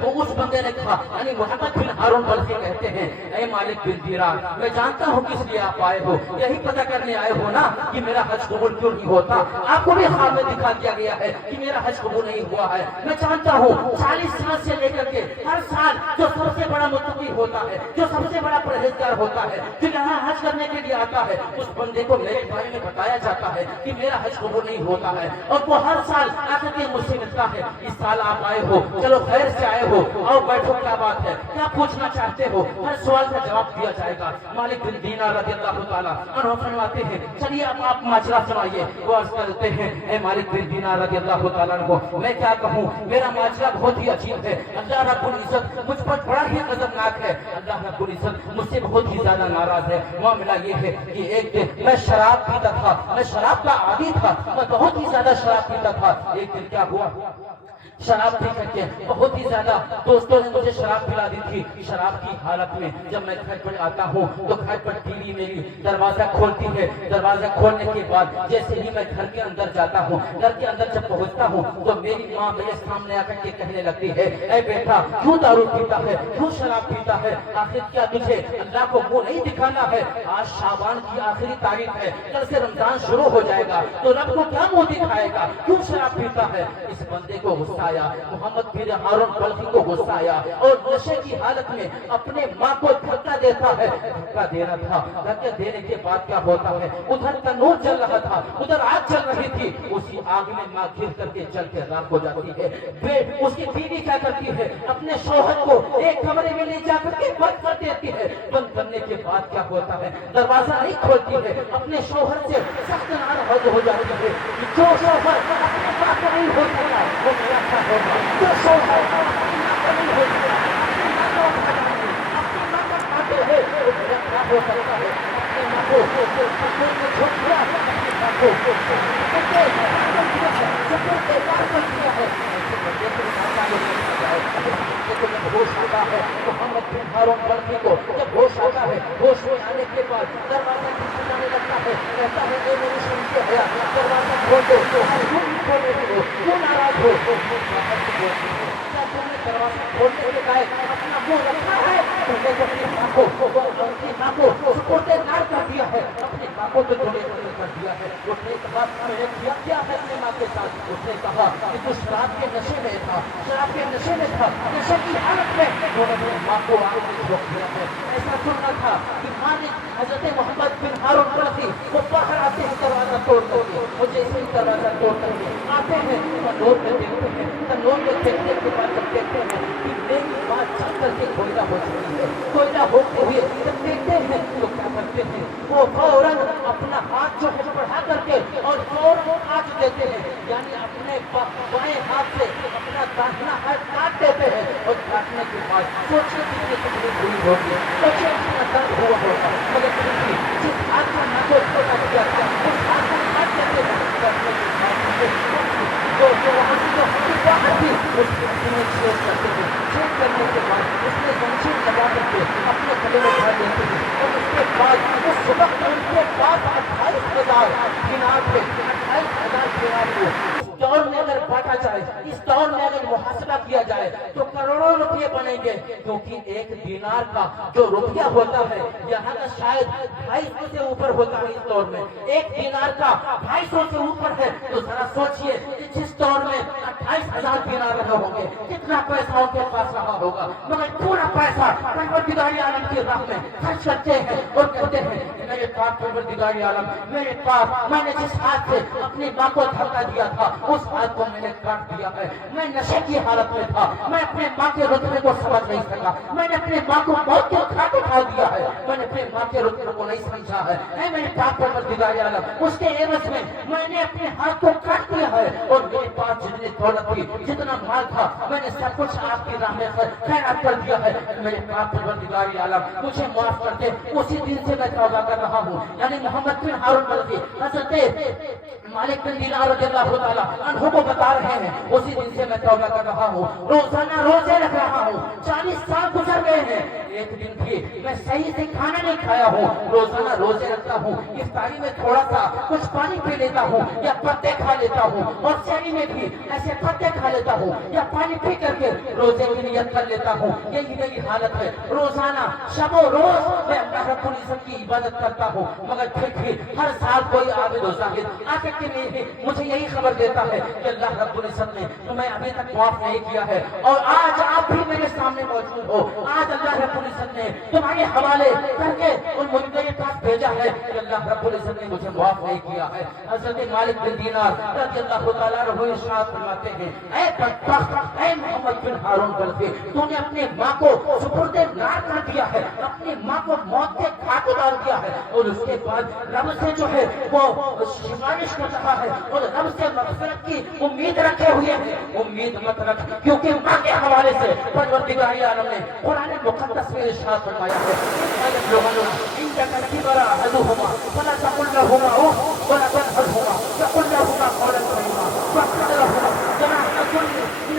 تو اس بندے نے کہا, یعنی محمد بن ہارون بلخی کہتے ہیں, اے مالک بن دینار میں جانتا ہوں کس لیے آپ آئے ہو, یہی پتہ کرنے آئے ہو نا کہ میرا حج قبول کیوں نہیں ہوتا. آپ کو بھی خواب میں دکھا دیا گیا ہے کہ میرا حج قبول نہیں ہوا ہے. میں جانتا ہوں 40 سال سے لے کر کے ہر سال جو سب سے بڑا متقی ہوتا ہے, جو سب سے بڑا پرہیزگار ہوتا ہے, جو یہاں حج کرنے کے لیے آتا ہے, اس بندے کو میرے بارے میں بتایا جاتا ہے کہ میرا حج قبول نہیں ہوتا ہے, اور وہ ہر سال آ کر کے مجھ سے ملتا ہے. اس سال آپ آئے ہو, چلو خیر سے آئے ہو, آؤ بیٹھو, کیا بات ہے, کیا پوچھنا چاہتے ہو, ہر سوال کا جواب دیا جائے گا. مالک بن دینار رضی اللہ تعالیٰ عنہ فرماتے ہیں چلیے آپ ماجرا سنائیے. وہ عرض کرتے ہیں اے مالک بن دینار رضی اللہ تعالیٰ عنہ, میں کیا کہوں, میرا ماجرا بہت ہی عجیب ہے. اللہ رب العزت مجھ پر بڑا ہی غضبناک ہے, اللہ رب العزت مجھ سے بہت ہی زیادہ ناراض ہے. معاملہ یہ ہے کہ ایک دن میں شراب پیتا تھا, میں شراب کا عادی تھا, میں بہت ہی زیادہ شراب پیتا تھا. ایک دن کیا ہوا شراب پی کر کے بہت ہی زیادہ دوستوں نے مجھے شراب پلا دی تھی. شراب کی حالت میں جب میں گھر پر آتا ہوں تو گھر پر ٹی وی میری دروازہ کھولتی ہے. دروازہ کھولنے کے بعد جیسے ہی میں گھر کے اندر جاتا ہوں, گھر کے اندر جب پہنچتا ہوں تو میری ماں میرے سامنے آ کر کے کہنے لگتی ہے, اے بیٹا کیوں دارو پیتا ہے, کیوں شراب پیتا ہے, آخر کیا تجھے اللہ کو منہ نہیں دکھانا ہے؟ آج شعبان کی آخری تاریخ ہے, کل سے رمضان شروع ہو جائے گا, تو رب کو کیا منہ دکھائے گا, کیوں شراب پیتا ہے؟ اس بندے کو غصہ آیا, محمد بن ہارون بلخی کو غصہ آیا اور نشے کی حالت میں اپنے ماں کو دھکا دیتا ہے. دھکا دینا تھا, دھکا دینے کے بعد کیا ہوتا ہے, ادھر تنور جل رہا تھا, ادھر آگ چل رہی تھی, اسی آگ میں ماں گر کر کے جل کے راکھ ہو جاتی ہے. اس کی بیوی کیا کرتی ہے, اپنے شوہر کو ایک کمرے میں لے جا کر کے بند کر دیتی ہے. بند کرنے کے بعد کیا ہوتا ہے, دروازہ نہیں کھولتی ہے, اپنے شوہر سے سخت ناراض ہو جاتی ہے. جو شوہر اپنے ماں کو نہیں ہو سکتا وہ میرا کیا ہوگا, جو شوہر اپنی ماں کو نہیں ہو سکتا اپنی ماں کو کھاتے ہیں وہ میرا کیا ہو سکتا ہے. اپنے ماں کو چھوڑ دیا, اپنی ماں کو ہوش آتا ہے. محمد بن ہارون بلخی کو جب ہوش آتا ہے, ہوش میں آنے کے بعد دروازہ کھٹکھٹانے لگتا ہے, کہتا ہے اے میری شمس کے حیا, دروازہ کھول دو, کیوں کھولے ہو, کیوں ناراض ہو؟ کیا تم نے دروازہ کھولنے کے لائق اپنا منہ رکھا ہے؟ تم نے اپنی ماں کو سپرد نار کر دیا ہے, اپنی ماں کو تو جڑے کر دیا ہے. اس نے کہا میں نے کیا ہے اپنے ماں کے ساتھ؟ اس نے کہا کہ تو شراب کے نشے میں تھا, شراب کے نشے میں تھا, نشے کی حالت میں انہوں نے اپنی ماں کو آگ میں جھونک دیا ہے. ایسا سننا تھا کہ ماں نے حضرت محمد بن ہارون بلخی وہ باہر آتے ہیں دروازہ توڑ کر کے, وہ جیسے ہی دروازہ توڑ کر کے آتے ہیں تنور میں دیکھتے ہیں, تنور میں دیکھنے کے بعد جب دیکھتے ہیں کہ میری ماں چل کر کے کوئلہ ہو چکی ہے, کوئلہ ہوتے ہوئے جب دیکھتے ہیں تو کیا کرتے ہیں, وہ فوراً اپنا ہاتھ جو ہے بڑھا کر کے اور فوراً کاٹ دیتے ہیں, یعنی اپنے بائیں ہاتھ سے اپنا داہنا ہاتھ کاٹ دیتے ہیں. اور کاٹنے کے بعد سوچے کہ یہ کتنی بری ہوگی, سوچے کتنا درد ہوا ہوگا, مگر جس ہاتھ کا نہ کو چھوٹا کیا تھا اس ہاتھ کو کاٹ دیتے ہیں. کاٹنے کے بعد جو وہاں سے جو باہر تھی اس کے اپنے چھید کرتے ہیں, چھید کرنے کے بعد اس نے زنجیر لگا کر کے اپنے گلے میں بھر دیتے ہیں. اور اس کے بعد اس وقت ان کے پاس 28,000 دینار تھے, 28,000 دینار کو اس دور میں اگر بانٹا جائے, اس دور میں اگر محاسبہ کیا جائے تو کروڑوں روپے بنیں گے, کیونکہ ایک دینار کا جو روپیہ ہوتا ہے یہاں کا شاید 250 سے اوپر ہوتا ہے. اس دور میں ایک دینار کا 250 سے اوپر ہے, تو ذرا سوچئے کہ جس دور میں 28,000 دینار رہے ہوں گے کتنا پیسہ ان کے پاس رہا ہوگا. مگر پورا پیسہ پروردگار عالم کی راہ میں خرچ کرتے ہیں اور کہتے ہیں میرے پاس پروردگار عالم, میرے پاس میں نے جس ہاتھ سے اپنی ماں کو دھکا دیا تھا اس ہاتھ کو میں نے کاٹ دیا ہے. میں نشے کی حالت میں تھا, میں اپنے ماں کے رتبے کو سمجھ نہیں سکا, میں نے اپنے ماں کو موت کے گھاٹ اٹھا دیا ہے, میں نے اپنے ماں کے رتبے کو نہیں سمجھا ہے. اے میرے پاک پروردگار عالم, اس کے عوض میں نے اپنے ہاتھ کو کاٹ دیا ہے, اور میرے پاس جتنی دولت تھی, جتنا مال تھا, میں نے سب کچھ آپ کی راہ میں خیرات کر دیا ہے. میرے پاک پروردگار عالم مجھے معاف کر دے. اسی دن سے میں توبہ کر رہا ہوں. یعنی محمد بن ہارون بلخی حضرت مالک بن دینار رضی اللہ تعالیٰ عنہ کو بتا رہے ہیں, اسی دن سے میں توبہ کر رہا ہوں, روزانہ روزے رکھ رہا ہوں. 40 سال گزر گئے ہیں, ایک دن بھی میں صحیح سے کھانا نہیں کھایا ہوں. روزانہ روزے رکھتا ہوں, افطاری میں تھوڑا سا کچھ پانی پی لیتا ہوں یا پتے کھا لیتا ہوں, اور سحری میں بھی ایسے پتے کھا لیتا ہوں یا پانی پی کر کے روزے کی نیت کر لیتا ہوں. یہی میری حالت ہے. روزانہ شب و روز میں اللہ رب العزت کی عبادت کرتا ہوں, مگر پھر بھی ہر سال کوئی عابد و زاہد آ کر کے مجھے یہی خبر دیتا ہے کہ اللہ رب العزت نے تمہیں ابھی تک معاف نہیں کیا ہے, اور آج آپ بھی میرے سامنے موجود ہو. آج اللہ رب العزت نے تمہارے حوالے کر کے اور مجھ میرے پاس بھیجا ہے کہ اللہ رب العزت نے مجھے معاف نہیں کیا ہے. حضرت مالک بن دینار رضی اللہ تعالیٰ عنہ ارشاد فرماتے ہیں, اے بدبخت, اے محمد بن ہارون بلخی, تو نے اپنی ماں کو سپرد نار کر دیا ہے, اپنی ماں کو موت کے گھاٹ اتار دیا ہے, اور اس کے بعد رب سے جو ہے وہ سفارش کر رہا ہے اور رب سے مغفرت کی امید رکھے ہوئے ہیں. امید مت رکھ, کیونکہ ماں کے حوالے سے پروردگار عالم نے قرآن مقدس میں ارشاد فرمایا ہے, إنك كبر أحدهما فلا تقل لهما أف ولا تنهرهما وقل لهما قولا كريما واخفض لهما جناح الذل من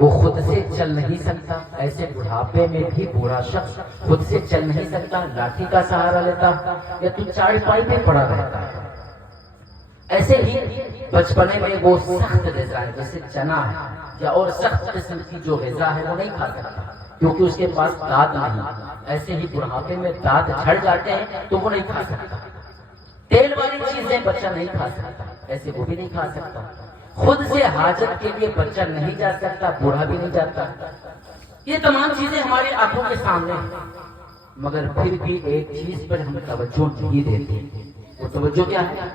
وہ خود سے چل نہیں سکتا، ایسے بڑھاپے میں بھی بوڑھا شخص خود سے چل نہیں سکتا، لاٹھی کا سہارا لیتا یا تو چارپائی پہ پڑا رہتا ہے۔ ایسے ہی بچپنے میں وہ سخت غذا ہے جیسے چنا ہے یا اور سخت قسم کی جو غذا ہے وہ نہیں کھا سکتا کیونکہ اس کے پاس دانت نہیں۔ ایسے ہی بڑھاپے میں دانت جھڑ جاتے ہیں تو وہ نہیں کھا سکتا۔ تیل والی چیزیں بچہ نہیں کھا سکتا، ایسے وہ بھی نہیں کھا سکتا۔ خود سے حاجت کے لیے بچہ نہیں جا سکتا، بوڑھا بھی نہیں جاتا۔ یہ تمام چیزیں ہماری آنکھوں کے سامنے ہیں، مگر پھر بھی ایک چیز پر ہم توجہ نہیں دیتے۔ وہ توجہ کیا ہے؟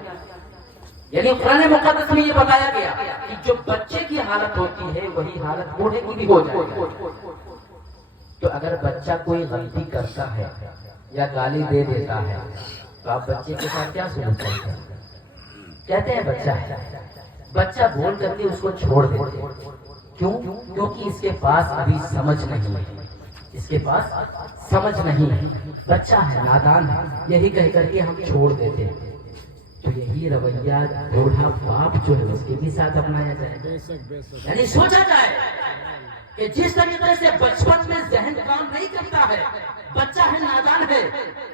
یعنی قرآن مقدس میں یہ بتایا گیا کہ جو بچے کی حالت ہوتی ہے وہی حالت بوڑھے کی بھی ہو جائے گی۔ تو اگر بچہ کوئی غلطی کرتا ہے یا گالی دے دیتا ہے تو آپ بچے کے ساتھ کیا سلوک کرتے ہیں؟ کہتے ہیں بچہ ہے، بچہ بول کر کے اس کو چھوڑ دیتے ہیں۔ کیوں؟ کیونکہ اس کے پاس ابھی سمجھ نہیں ہے، اس کے پاس سمجھ نہیں ہے، بچہ ہے، نادان ہے، یہی کہہ کر کے ہم چھوڑ دیتے ہیں۔ تو یہی رویہ بوڑھا باپ جو ہے اس کے بھی ساتھ اپنایا جائے، یعنی سوچا جائے کہ جس طریقے سے بچپن میں ذہن کام نہیں کرتا ہے، بچہ ہے، نادان ہے،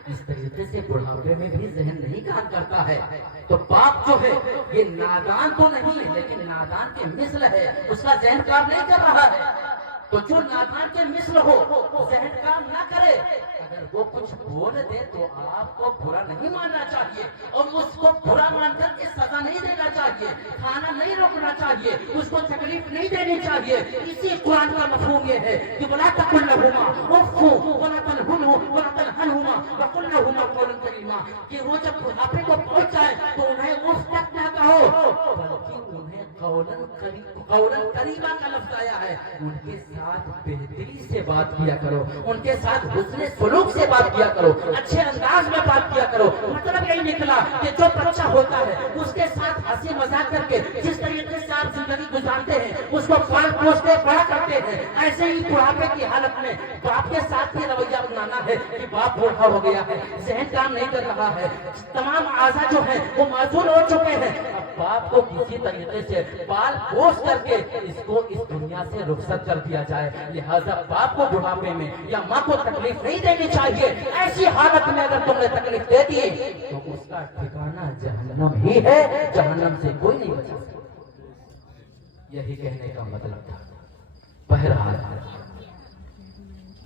اس طریقے سے بڑھاپے میں بھی ذہن نہیں کام کرتا ہے۔ تو باپ جو ہے یہ نادان تو نہیں ہے لیکن نادان کے مثل ہے، اس کا ذہن کام نہیں کر رہا ہے۔ تو جو نادان کے مثل ہو ذہن کام نہ کرے، اگر وہ کچھ بول دے تو آپ کو برا نہیں ماننا چاہیے اور اس کو برا مان کر کے سزا نہیں دینا چاہیے، کھانا نہیں روکنا چاہیے، اس کو تکلیف نہیں دینی چاہیے۔ اسی قرآن کا مفہوم یہ ہے کہ وَلَا تَقُل لَهُمَا اُفٍّ وَلَا تَنْهَرْهُمَا وَقُل لَهُمَا قَوْلًا كَرِيمًا، کہ وہ جب بڑھاپے کو پہنچ جائے تو انہیں اف تک نہ کہو بلکہ انہیں قولاً کریما کا لفظ آیا ہے، ان کے ساتھ بہتری سے بات کیا کرو، ان کے ساتھ حسن سلوک سے بات کیا کرو، اچھے انداز میں بات کیا کرو۔ مطلب یہی نکلا کہ جو بچہ ہوتا ہے اس کے ساتھ ہنسی مذاق کر کے جس طریقے سے آپ زندگی گزارتے ہیں اس کو پال پوس کے بڑا کرتے ہیں، ایسے ہی بڑھاپے کی حالت میں باپ کے ساتھ بھی رویہ اپنانا ہے کہ باپ بوڑھا ہو گیا ہے، ذہن کام نہیں کر رہا ہے، تمام اعضاء جو ہیں وہ معذور ہو چکے ہیں۔ اب باپ کو کسی طریقے سے پال پوس کر کے اس کو اس دنیا سے رخصت کر دیا جائے، لہذا باپ کو بڑھاپے میں یا ماں کو تکلیف نہیں دینی چاہیے۔ ایسی حالت میں اگر تم نے تکلیف دے دی تو اس کا ٹھکانہ جہنم ہی ہے، جہنم سے کوئی نہیں بچا سکتا۔ یہی کہنے کا مطلب تھا۔ بہرحال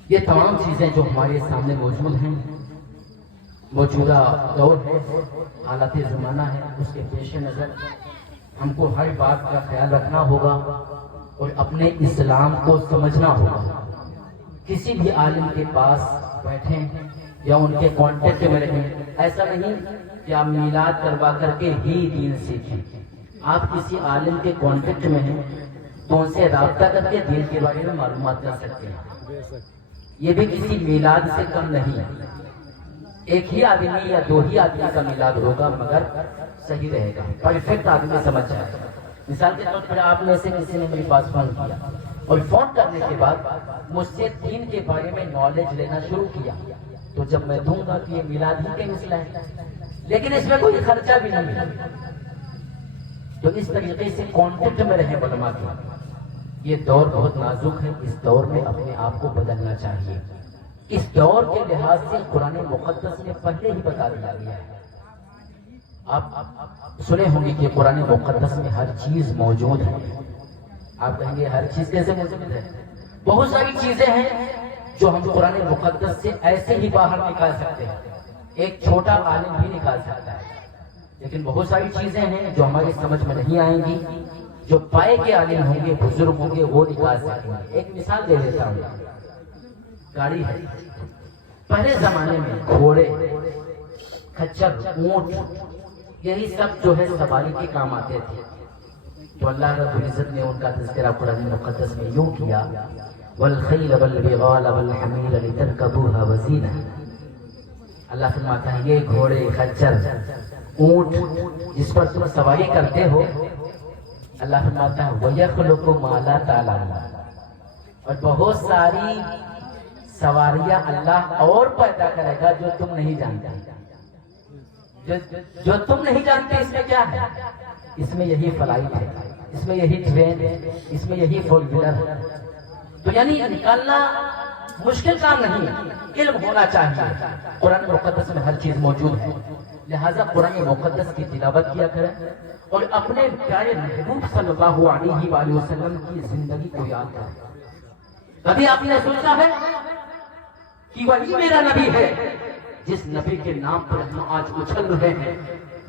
یہ تمام چیزیں جو ہمارے سامنے موجود ہیں، موجودہ دور ہے، حالات زمانہ ہے، اس کے پیش نظر ہم کو ہر بات کا خیال رکھنا ہوگا اور اپنے اسلام کو سمجھنا ہوگا۔ کسی بھی عالم کے پاس بیٹھیں یا ان کے کانٹیکٹ میں رہیں، ایسا نہیں کہ آپ میلاد کروا کر کے ہی دین سیکھیں۔ آپ کسی عالم کے کانٹیکٹ میں ہیں تو ان سے رابطہ کر کے دین کے بارے میں معلومات کر سکتے ہیں۔ یہ بھی کسی میلاد سے کم نہیں ہے۔ ایک ہی آدمی یا دو ہی آدمی کا میلاد ہوگا مگر صحیح رہے گا، پرفیکٹ آدمی سمجھ جائے گا۔ مثال کے طور پر آپ میں سے کسی نے میرے پاس فون کیا اور فون کرنے کے بعد مجھ سے دین کے بارے میں نالج لینا شروع کیا، تو جب میں دوں گا کہ یہ میلاد ہی کا مسئلہ ہے لیکن اس میں کوئی خرچہ بھی نہیں ہے، تو اس طریقے سے کانٹیکٹ میں رہیں علماء کے۔ یہ دور بہت نازک ہے، اس دور میں اپنے آپ کو بدلنا چاہیے۔ اس دور کے لحاظ سے قرآن مقدس میں پہلے ہی بتا دیا گیا ہے۔ آپ سنے ہوں گے کہ قرآن مقدس میں ہر چیز موجود ہے۔ آپ کہیں گے ہر چیز کیسے موجود ہے؟ بہت ساری چیزیں ہیں جو ہم قرآن مقدس سے ایسے ہی باہر نکال سکتے ہیں، ایک چھوٹا عالم بھی نکال سکتا ہے، لیکن بہت ساری چیزیں ہیں جو ہماری سمجھ میں نہیں آئیں گی، جو پائے کے عالم ہوں گے، بزرگ ہوں گے، وہ نکال سکیں گے۔ ایک مثال دے دیتا ہوں، گاڑی ہے، پہلے زمانے میں گھوڑے، کچھر، اونٹ، یہی سب جو ہے سواری کے کام آتے تھے، تو اللہ رب العزت نے ان کا تذکرہ قرآن مقدس میں یوں کیا، والخیل والبغال والحمیر لترکبوها وزینہ۔ اللہ فرماتا ہے یہ گھوڑے، خچر، اونٹ جس پر تم سواری کرتے ہو، اللہ فرماتا ہے وَيَخْلُقُ مَا لَا تَعْلَمُونَ، اور بہت ساری سواریاں اللہ اور پیدا کرے گا جو تم نہیں جانتے۔ جو تم نہیں جانتے اس میں کیا ہے؟ اس میں یہی فلائٹ ہے، اس میں یہی ٹرین، اس میں یہی فور ویلر. تو یعنی نکالنا مشکل کام نہیں ہے، علم ہونا چاہیے. قرآن مقدس میں ہر چیز موجود ہے، لہذا قرآن مقدس کی تلاوت کیا کریں اور اپنے پیارے محبوب صلی اللہ علیہ وآلہ وسلم کی زندگی کو یاد کریں. کبھی آپ نے سوچا ہے کہ وہی میرا نبی ہے جس نبی کے نام پر ہم آج اچھل رہے ہیں،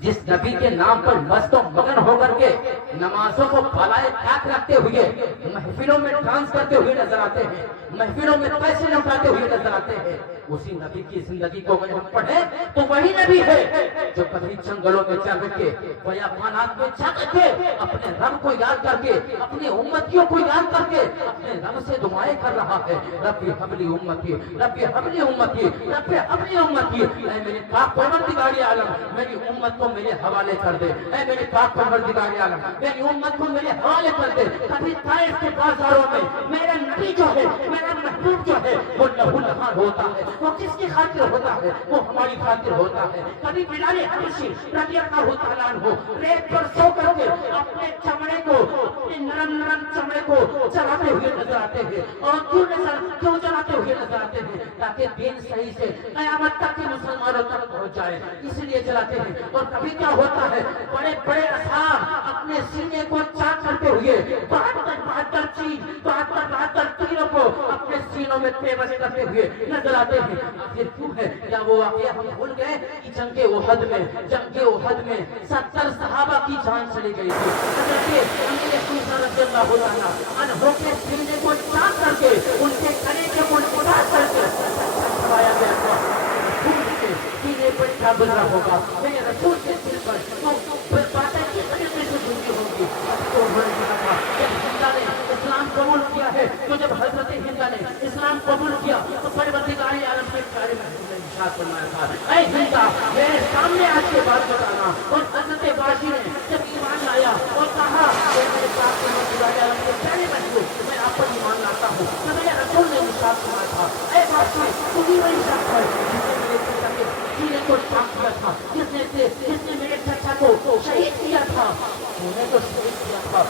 جس نبی کے نام پر مست و مگن ہو کر کے نمازوں کو بالائے طاق رکھتے ہوئے محفلوں میں ڈانس کرتے ہوئے نظر آتے ہیں، محفلوں میں پیسے لوٹاتے ہوئے نظر آتے ہیں. اسی نبی کی زندگی کو اگر ہم پڑھیں تو وہی نبی ہے جو کبھی جنگلوں میں چل کے بیابانات میں جا کر کے اپنے رب کو یاد کر کے، اپنی امتیوں کو یاد کر کے اپنے رب سے دعائیں کر رہا ہے. رب حبلی امتی، رب حبلی امتی، رب حبلی امتی. اے میرے پاک پروردگار عالم میری امت کو میرے حوالے کر دے. اے میرے پاک پروردگار عالم میری امت کو میرے حوالے کر دے. کبھی طائف کے بازاروں میں میرا نبی جو ہے، میرا محبوب جو ہے وہ لہو لہان ہوتا ہے. وہ کس کی خاطر ہوتا ہے؟ وہ ہماری خاطر ہوتا ہے. کبھی بلال حبشی رضی اللہ تعالیٰ عنہ ریت پر سو کر کے اپنے چمڑے کو، اپنے نرم نرم چمڑے کو چلاتے ہوئے نظر آتے ہیں. اور کیوں چلاتے ہوئے نظر آتے ہیں؟ تاکہ دین صحیح سے قیامت تک کے مسلمانوں تک پہنچ جائے، اس لیے چلاتے ہیں. اور کبھی کیا ہوتا ہے، بڑے بڑے اصحاب اپنے سینے کو چاک کرتے ہوئے 72 چیز 72 تیروں کو اپنے سینوں میں پیوست کرتے ہوئے نظر آتے ہیں. آخر کیوں ہے؟ کیا وہ واقعہ ہم بھول گئے کہ جنگ احد میں 70 صحابہ کی جان چلی گئی تھی. حضرت امیر حمزہ رضی اللہ عنہ انہوں کے سینے کو چاک کر کے ان کے کلیجے کو اتار کر کے چھڑایا گیا تھا. سینے پر کیا گزرا ہوگا میرے رسول کے سر پر، تو باتیں کس طریقے سے گزری ہوگی. تو انہوں نے کہا تھا جب ہندا نے اسلام قبول کیا ہے، تو جب حضرت ہندا نے اسلام قبول کیا تو پروردگار عالم کے پیارے محبوب نے ارشاد فرمایا تھا، اے ہندا میرے سامنے آج کے بات بتانا. اور حضرت باشی نے جب ایمان لایا اور کہا اے میرے پاک پروردگار عالم کے پیارے محبوب میں آپ پر ایمان لاتا ہوں، تو میرے رسول نے ارشاد فرمایا تھا، اے باشی تم ہی وہی شخص ہے سینے کو چاک کیا تھا، جس نے میرے چچا کو شہید کیا تھا. انہوں نے تو شہید کیا تھا،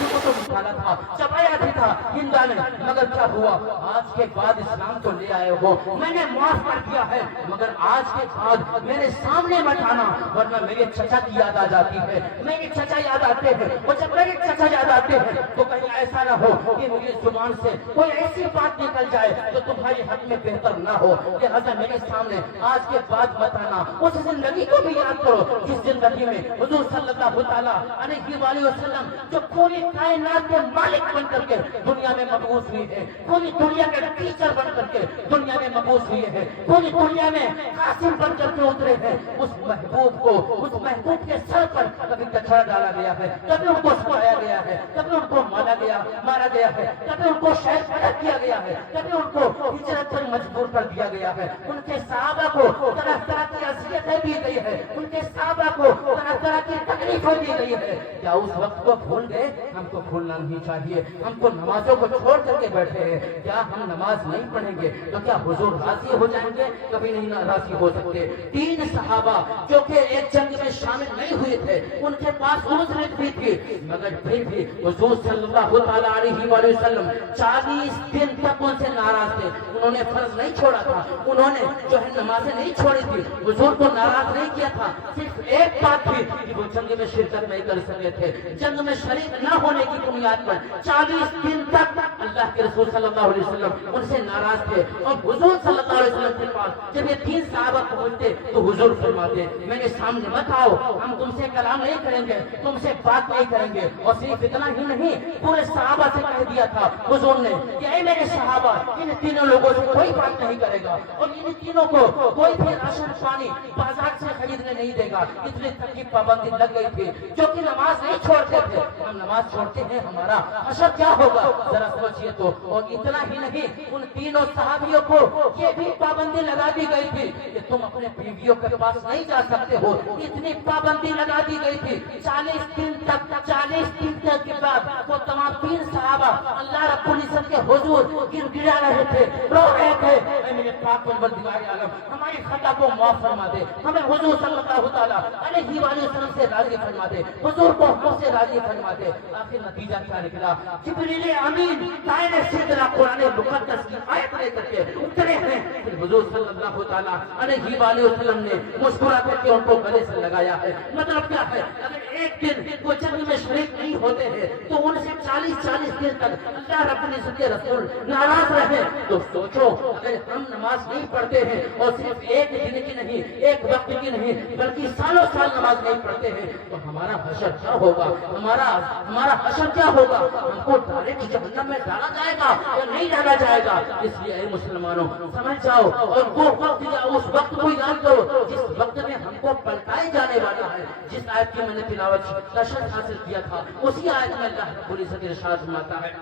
کو تو نکالا تھا، چبایا بھی تھا ہندا نے. مگر کیا ہوا؟ آج کے بعد اسلام تو لے آئے ہو، میں نے معاف کر دیا ہے، مگر آج کے بعد میرے سامنے مت آنا ورنہ میرے چچا کی یاد آ جاتی ہے. میرے چچا یاد آتے ہیں، اور جب میرے چچا یاد آتے ہیں تو کہیں ایسا نہ ہو کہ میری زبان سے کوئی ایسی بات نکل جائے جو تمہاری حق میں بہتر نہ ہو. لہذا میرے سامنے آج کے بعد مت آنا. اس زندگی کو بھی یاد کرو جس زندگی میں حضور صلی اللہ تعالیٰ علیہ وآلہ وسلم جو پوری کائنات کے مالک بن کر کے دنیا میں مبعوث ہوئے ہیں، پوری دنیا کے ٹیچر بن کر کے دنیا میں مبعوث ہوئے ہیں، پوری دنیا میں قاسم بن کر کے اترے ہیں. اس محبوب کے سر پر کبھی کچرا ڈالا گیا ہے، کبھی ان کو سکھایا گیا ہے، کبھی ان کو مارا گیا ہے، کبھی ان کو شہید پلٹ کیا گیا ہے، کبھی ان کو ہجرت پر مجبور کر دیا گیا ہے. ان کے صحابہ کو طرح طرح کی اذیتیں دی گئی ہے، ان کے صحابہ کو طرح طرح کی تکلیفیں دی گئی ہے. کیا اس وقت کو بھول گئے؟ ہم کو بھولنا نہیں چاہیے. ہم کو نمازوں کو چھوڑ کر کے بیٹھے ہیں. کیا ہم نماز نہیں پڑھیں گے تو کیا حضور راضی ہو جائیں گے؟ کبھی نہیں راضی ہو سکتے. 3 صحابہ جو کہ ایک جنگ میں شامل نہیں ہوئے تھے، ان کے پاس عذر بھی تھی، مگر پھر بھی حضور صلی اللہ تعالیٰ علیہ وآلہ وسلم 40 دن تک ان سے ناراض تھے. انہوں نے فرض نہیں چھوڑا تھا، انہوں نے جو ہے نمازیں نہیں چھوڑی تھی، حضور کو ناراض نہیں کیا تھا. صرف ایک بات تھی کہ وہ جنگ میں شرکت نہیں کر سکے تھے. جنگ میں شریک نہ ہونے کی بنیاد پر 40 دن تک اللہ کے رسول صلی اللہ علیہ وسلم ان سے ناراض تھے. اور حضور صلی اللہ علیہ وسلم کے پاس جب یہ 3 صحابہ پہنچتے تو حضور فرماتے میرے سامنے مت آؤ، ہم تم سے کلام نہیں کریں گے، تم سے بات نہیں کریں گے. اور صرف اتنا ہی نہیں، پورے صحابہ سے کہہ دیا تھا حضور نے کہ اے میرے صحابہ ان تینوں لوگوں سے کوئی بات نہیں کرے گا اور ان تینوں کو کوئی بھی راشن پانی بازار سے خریدنے نہیں دے گا. اتنی تک کی پابندی لگ گئی تھی. جو کہ نماز نہیں چھوڑتے تھے، ہم نماز چھوڑتے ہیں ہمارا حشر کیا ہوگا ذرا سوچئے تو. اور اتنا ہی نہیں، ان تینوں صحابیوں کو یہ بھی پابندی لگا دی گئی تھی کہ تم اپنے بیویوں کے پاس نہیں جا سکتے ہو. اتنی پابندی لگا دی گئی تھی. 40 دن تک کے بعد وہ تمام 3 صحابہ اللہ رب العزت کے حضور گر گڑا رہے تھے، رو رہے تھے، اے میرے پاک پروردگار عالم ہماری خطا کو معاف فرما دے، ہمیں حضور صلی اللہ تعالیٰ علیہ وآلہ وسلم سے راضی فرما دے، حضور کو ہم سے راضی فرما دے۔ آخر نتیجہ کیا نکلا؟ جبریل امین تائن سیدنا قرآن مقدس کی آیت لے کر کے اترے ہیں، پھر حضور صلی اللہ تعالیٰ علیہ وآلہ وسلم نے مسکرا کر کے ان کو گلے سے لگایا ہے۔ مطلب کیا ہے؟ اگر ایک دن وہ جنگ میں شریک نہیں ہوتے ہیں تو ان سے 40 دن تک اللہ رب العزت کے رسول ناراض رہے، تو سوچو اگر ہم نماز نہیں پڑھتے ہیں اور صرف ایک دن کی نہیں، ایک وقت کی نہیں، بلکہ سالوں سال نماز نہیں پڑھتے ہیں تو ہمارا حشر کیا ہوگا؟ ہمارا حشر کیا ہوگا؟ ہم کو ڈائریکٹ جہنم میں ڈالا جائے گا یا نہیں ڈالا جائے گا؟ اس لیے اے مسلمانوں سمجھ جاؤ اور وہ وقت یا اس وقت کو یاد کرو جس وقت میں ہم کو پلٹائے جانے والا ہے۔ جس آیت کی میں نے تلاوت کا شرح حاصل کیا تھا اسی آیت میں اللہ رب العزت ارشاد فرماتا ہے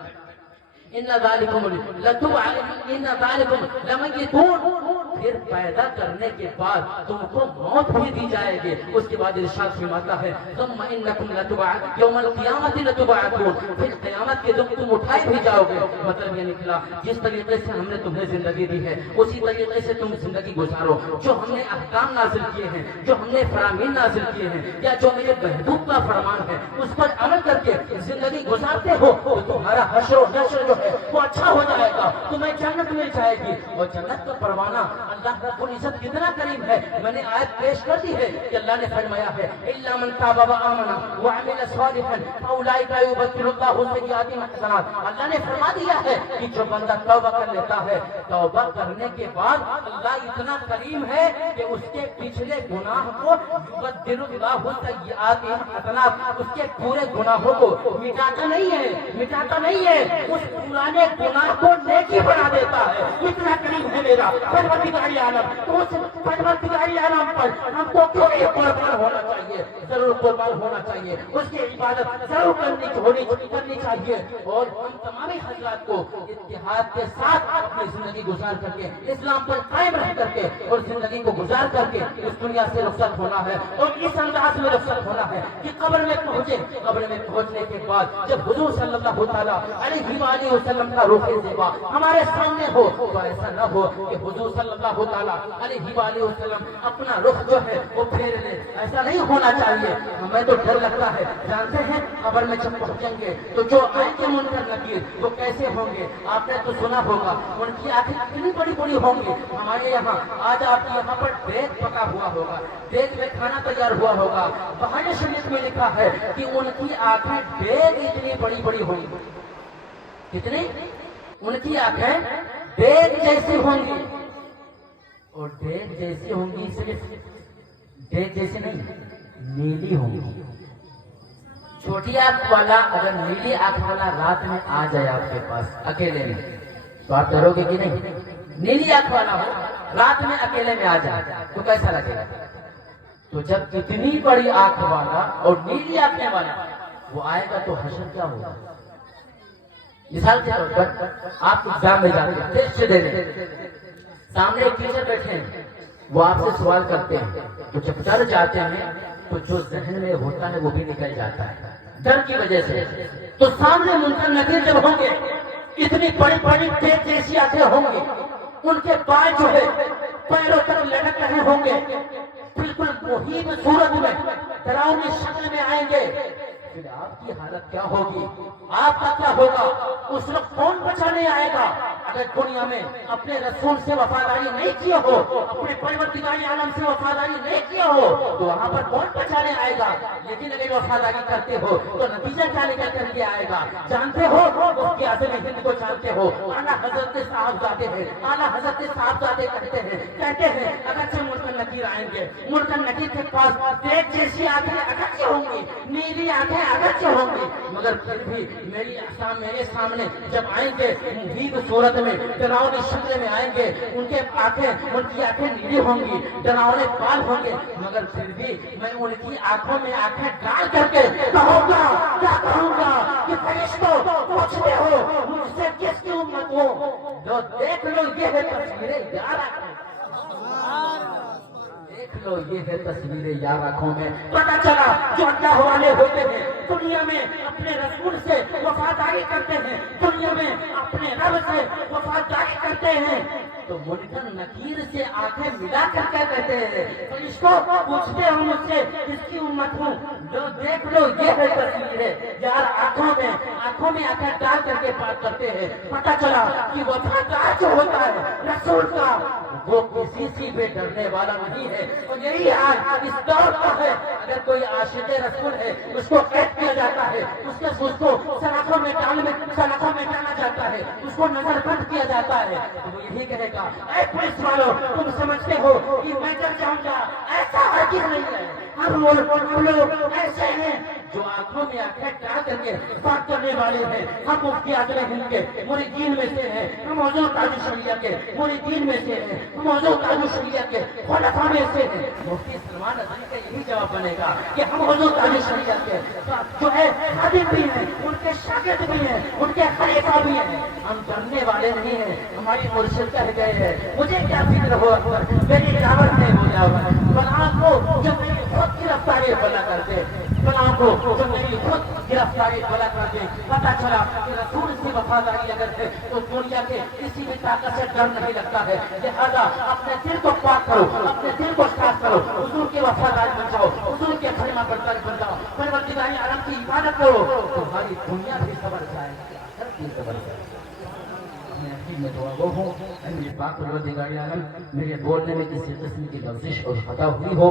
ان ذالکم لمیتون، پھر پیدا کرنے کے بعد تم کو موت بھی دی جائے گی۔ اس کے بعد ارشاد فرماتا ہے ثم انکم لتبعثون یوم القیامت لتبعثون، پھر قیامت کے دن تم اٹھائے بھی جاؤ گے۔ مطلب یہ نکلا جس طریقے سے ہم نے تمہیں زندگی دی ہے اسی طریقے سے تم زندگی گزارو۔ جو ہم نے احکام نازل کیے ہیں، جو ہم نے فرامین نازل کیے ہیں، یا جو میرے محبوب کا فرمان ہے اس پر عمل کر کے زندگی گزارتے ہو تو تمہارا حشر و نشر جو ہے وہ اچھا ہو جائے گا، تمہیں جنت مل جائے گی۔ اور جنت کا پروانہ اللہ رب العزت کتنا کریم ہے، میں نے آیت پیش کر دی ہے کہ اللہ نے فرمایا ہے الا من تاب وآمن وعمل صالحا فاولئک یبدل اللہ سیئاتہم حسنات۔ اللہ نے فرما دیا ہے کہ جو بندہ توبہ کر لیتا ہے، توبہ کرنے کے بعد اللہ اتنا کریم ہے کہ اس کے پچھلے گناہ کو یبدل اللہ سیئاتہم حسنات، اس کے پورے گناہوں کو مٹاتا نہیں ہے، اس پرانے گناہ کو نیکی بنا دیتا ہے۔ اتنا کریم ہے میرا پروردگار عالم، تو اس پروردگار عالم پر ہم کو کیوں نہیں قربان ہونا چاہیے؟ ضرور قربان ہونا چاہیے، اس کی عبادت ضرور کرنی چاہیے۔ اور ہم تمام حضرات کو اتحاد کے ساتھ اپنی زندگی گزار کر کے اسلام پر قائم رہ کر کے اور زندگی کو گزار کر کے اس دنیا سے رخصت ہونا ہے اور اس انداز میں رخصت ہونا ہے کہ قبر میں پہنچنے کے بعد جب حضور صلی اللہ تعالیٰ علیہ وآلہ وسلم کا رخ زیبا ہمارے سامنے ہو تو ایسا نہ ہو کہ حضور صلی اللہ تعالیٰ علیہ وآلہ وسلم اپنا رخ جو ہے وہ پھیر لے، ایسا نہیں ہونا چاہیے۔ ہمیں تو ڈر لگتا ہے، جانتے ہیں قبر میں جب پہنچیں گے تو جو آئیں گے منکر نکیر وہ کیسے ہوں گے؟ آپ نے تو سنا ہوگا ان کی آنکھیں کتنی بڑی بڑی ہوں گی۔ ہمارے یہاں آج آپ کے یہاں پر دیگ پکا ہوا ہوگا، دیگ میں کھانا تیار ہوا ہوگا، بہانے شریف میں لکھا ہے کہ ان کی آنکھیں دیگ اتنی بڑی بڑی ہوں گی، کتنی؟ ان کی آنکھیں دیگ جیسی ہوں گی، اور دیگ جیسی ہوں گی صرف دیگ جیسی نہیں، نیلی ہوں گی۔ چھوٹی آنکھ والا اگر نیلی آنکھ والا رات میں آ جائے آپ کے پاس اکیلے میں تو آپ ڈرو گے کہ نہیں؟ نیلی آنکھ والا ہو رات میں اکیلے میں آ جائے تو کیسا لگے گا؟ تو جب اتنی بڑی آنکھ والا اور نیلی آنکھیں والا وہ آئے گا تو حشر کیا ہوگا؟ مثال کے طور پر آپ ایگزام میں جاتے ہیں، ٹیسٹ دینے، سامنے ایک ٹیچر بیٹھے ہیں، وہ آپ سے سوال کرتے ہیں تو جب ڈر جاتے ہیں تو جو ذہن میں ہوتا ہے وہ بھی نکل جاتا ہے ڈر کی وجہ سے۔ تو سامنے منکر نکیر جب ہوں گے، اتنی بڑی بڑی تیز جیسی آنکھیں ہوں گی، ان کے پائے جو ہے پیروں تک لٹک رہے ہوں گے، بالکل مہین صورت میں ڈراؤنی شکل میں آئیں گے، پھر آپ کی حالت کیا ہوگی؟ آپ کا کیا ہوگا؟ اس وقت کون بچانے آئے گا؟ اگر دنیا میں اپنے رسول سے وفاداری نہیں کیا ہو، اپنے پروردگار عالم سے وفاداری نہیں کیا ہو تو وہاں پر کون بچانے آئے گا؟ لیکن اگر وفاداری کرتے ہو تو نتیجہ کیا نکل کر کے آئے گا؟ جانتے ہو مفتی اعظم ہند کو جانتے ہو، اعلیٰ حضرت صاحبزادے ہیں، اعلیٰ حضرت صاحبزادے کہتے ہیں اگرچہ منکر نکیر آئیں گے، منکر نکیر کے پاس دیگ جیسی آنکھیں اگرچہ ہوں گی، نیلی آنکھیں اگرچہ ہوں گی، مگر پھر بھی میرے سامنے جب آئیں گے مہیب صورت میں ڈراؤنی شکل میں آئیں گے، ان کی آنکھیں نیلی ہوں گی، ڈراؤنے بال ہوں گے، مگر پھر بھی میں ان کی آنکھوں میں آنکھیں ڈال کر کے کہوں گا کہ فرشتوں پوچھتے ہو مجھ سے کس کی امت ہو؟ جو دیکھ لو یہ ہے تصویریں یار دیکھ لو یہ ہے تصویریں یار آنکھوں میں۔ پتہ چلا جو اللہ والے ہوتے ہیں دنیا میں اپنے رسول سے وفاداری کرتے ہیں، دنیا میں اپنے رب سے وفاداری کرتے ہیں تو منکر نکیر سے آنکھیں ملا کر کیا کہتے ہیں، تو اس کو پوچھتے ہیں ہم اس سے کس کی امت ہوں، جو دیکھ لو یہ ہے تصویر ہے یار، آنکھوں میں آنکھیں ڈال کر کے بات کرتے ہیں، پتہ چلا کہ وفادار جو ہوتا ہے رسول کا وہ کسی سے بھی ڈرنے والا نہیں ہے۔ اور یہی حال اس دور کا ہے، اگر کوئی عاشق رسول ہے اس کو قید کیا جاتا ہے، اس کو سلاخوں میں ڈالا جاتا ہے، اس کو نظر بند کیا جاتا ہے، تو وہ یہی کہے گا اے پولیس والوں تم سمجھتے ہو کہ میں ڈر جاؤں گا، ایسا ہرگز نہیں ہے۔ ہم لوگ ایسے ہیں جو آنکھوں میں آنکھیں ڈال کر کے بات کرنے والے ہیں۔ ہم مفتی اعظم ہند کے مریدین میں سے ہیں، ہم حضور تاج الشریعہ کے مریدین میں سے ہیں، ہم حضور تاج الشریعہ کے خلفاء میں سے ہیں۔ مفتی سلمان اذن کا یہی جواب بنے گا کہ ہم حضور تاج الشریعہ کے جو ہے خادم بھی ہیں، ان کے شاگرد بھی ہیں، ان کے خلیفہ بھی ہیں۔ ہم ڈرنے والے نہیں ہیں، ہماری مرشد کہہ گئے ہیں مجھے کیا فکر ہو اکبر، میری دعوت نہیں ہو جاؤ بنا کو جب میری خود گرفتاری بلا کرتے، بنا کو جب میری خود گرفتاری بلا کرتے، پتا چلا کہ رسول کی وفاداری اگر ہے تو دنیا کے کسی بھی طاقت سے ڈر نہیں لگتا ہے۔ لہذا اپنے دل کو پاک کرو، اپنے دل کو صاف کرو، حضور کی وفاداری بن جاؤ، حضور کے کلمہ بردار بن جاؤ، پروردگار عالم کی عبادت کرو، تمہاری دنیا بھی سبر جائے گی، آخرت بھی سبر جائے گی۔ میں دعا وہ ہوں اے میرے پاک پروردگار عالم، میرے بولنے میں کسی قسم کی لغزش اور خطا ہوئی ہو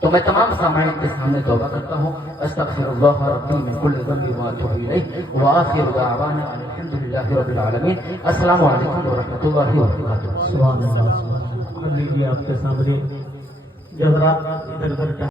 تو میں تمام سامعین کے سامنے توبہ کرتا ہوں۔ استغفر اللہ ربی من کل ذنب واتوب الیہ وآخر دعوانا ان الحمدللہ رب العالمین۔ السلام علیکم ورحمۃ اللہ وبرکاتہ۔ سبحان اللہ، سبحان اللہ۔ اب لیجیے آپ کے سامنے جو حضرات ادھر ادھر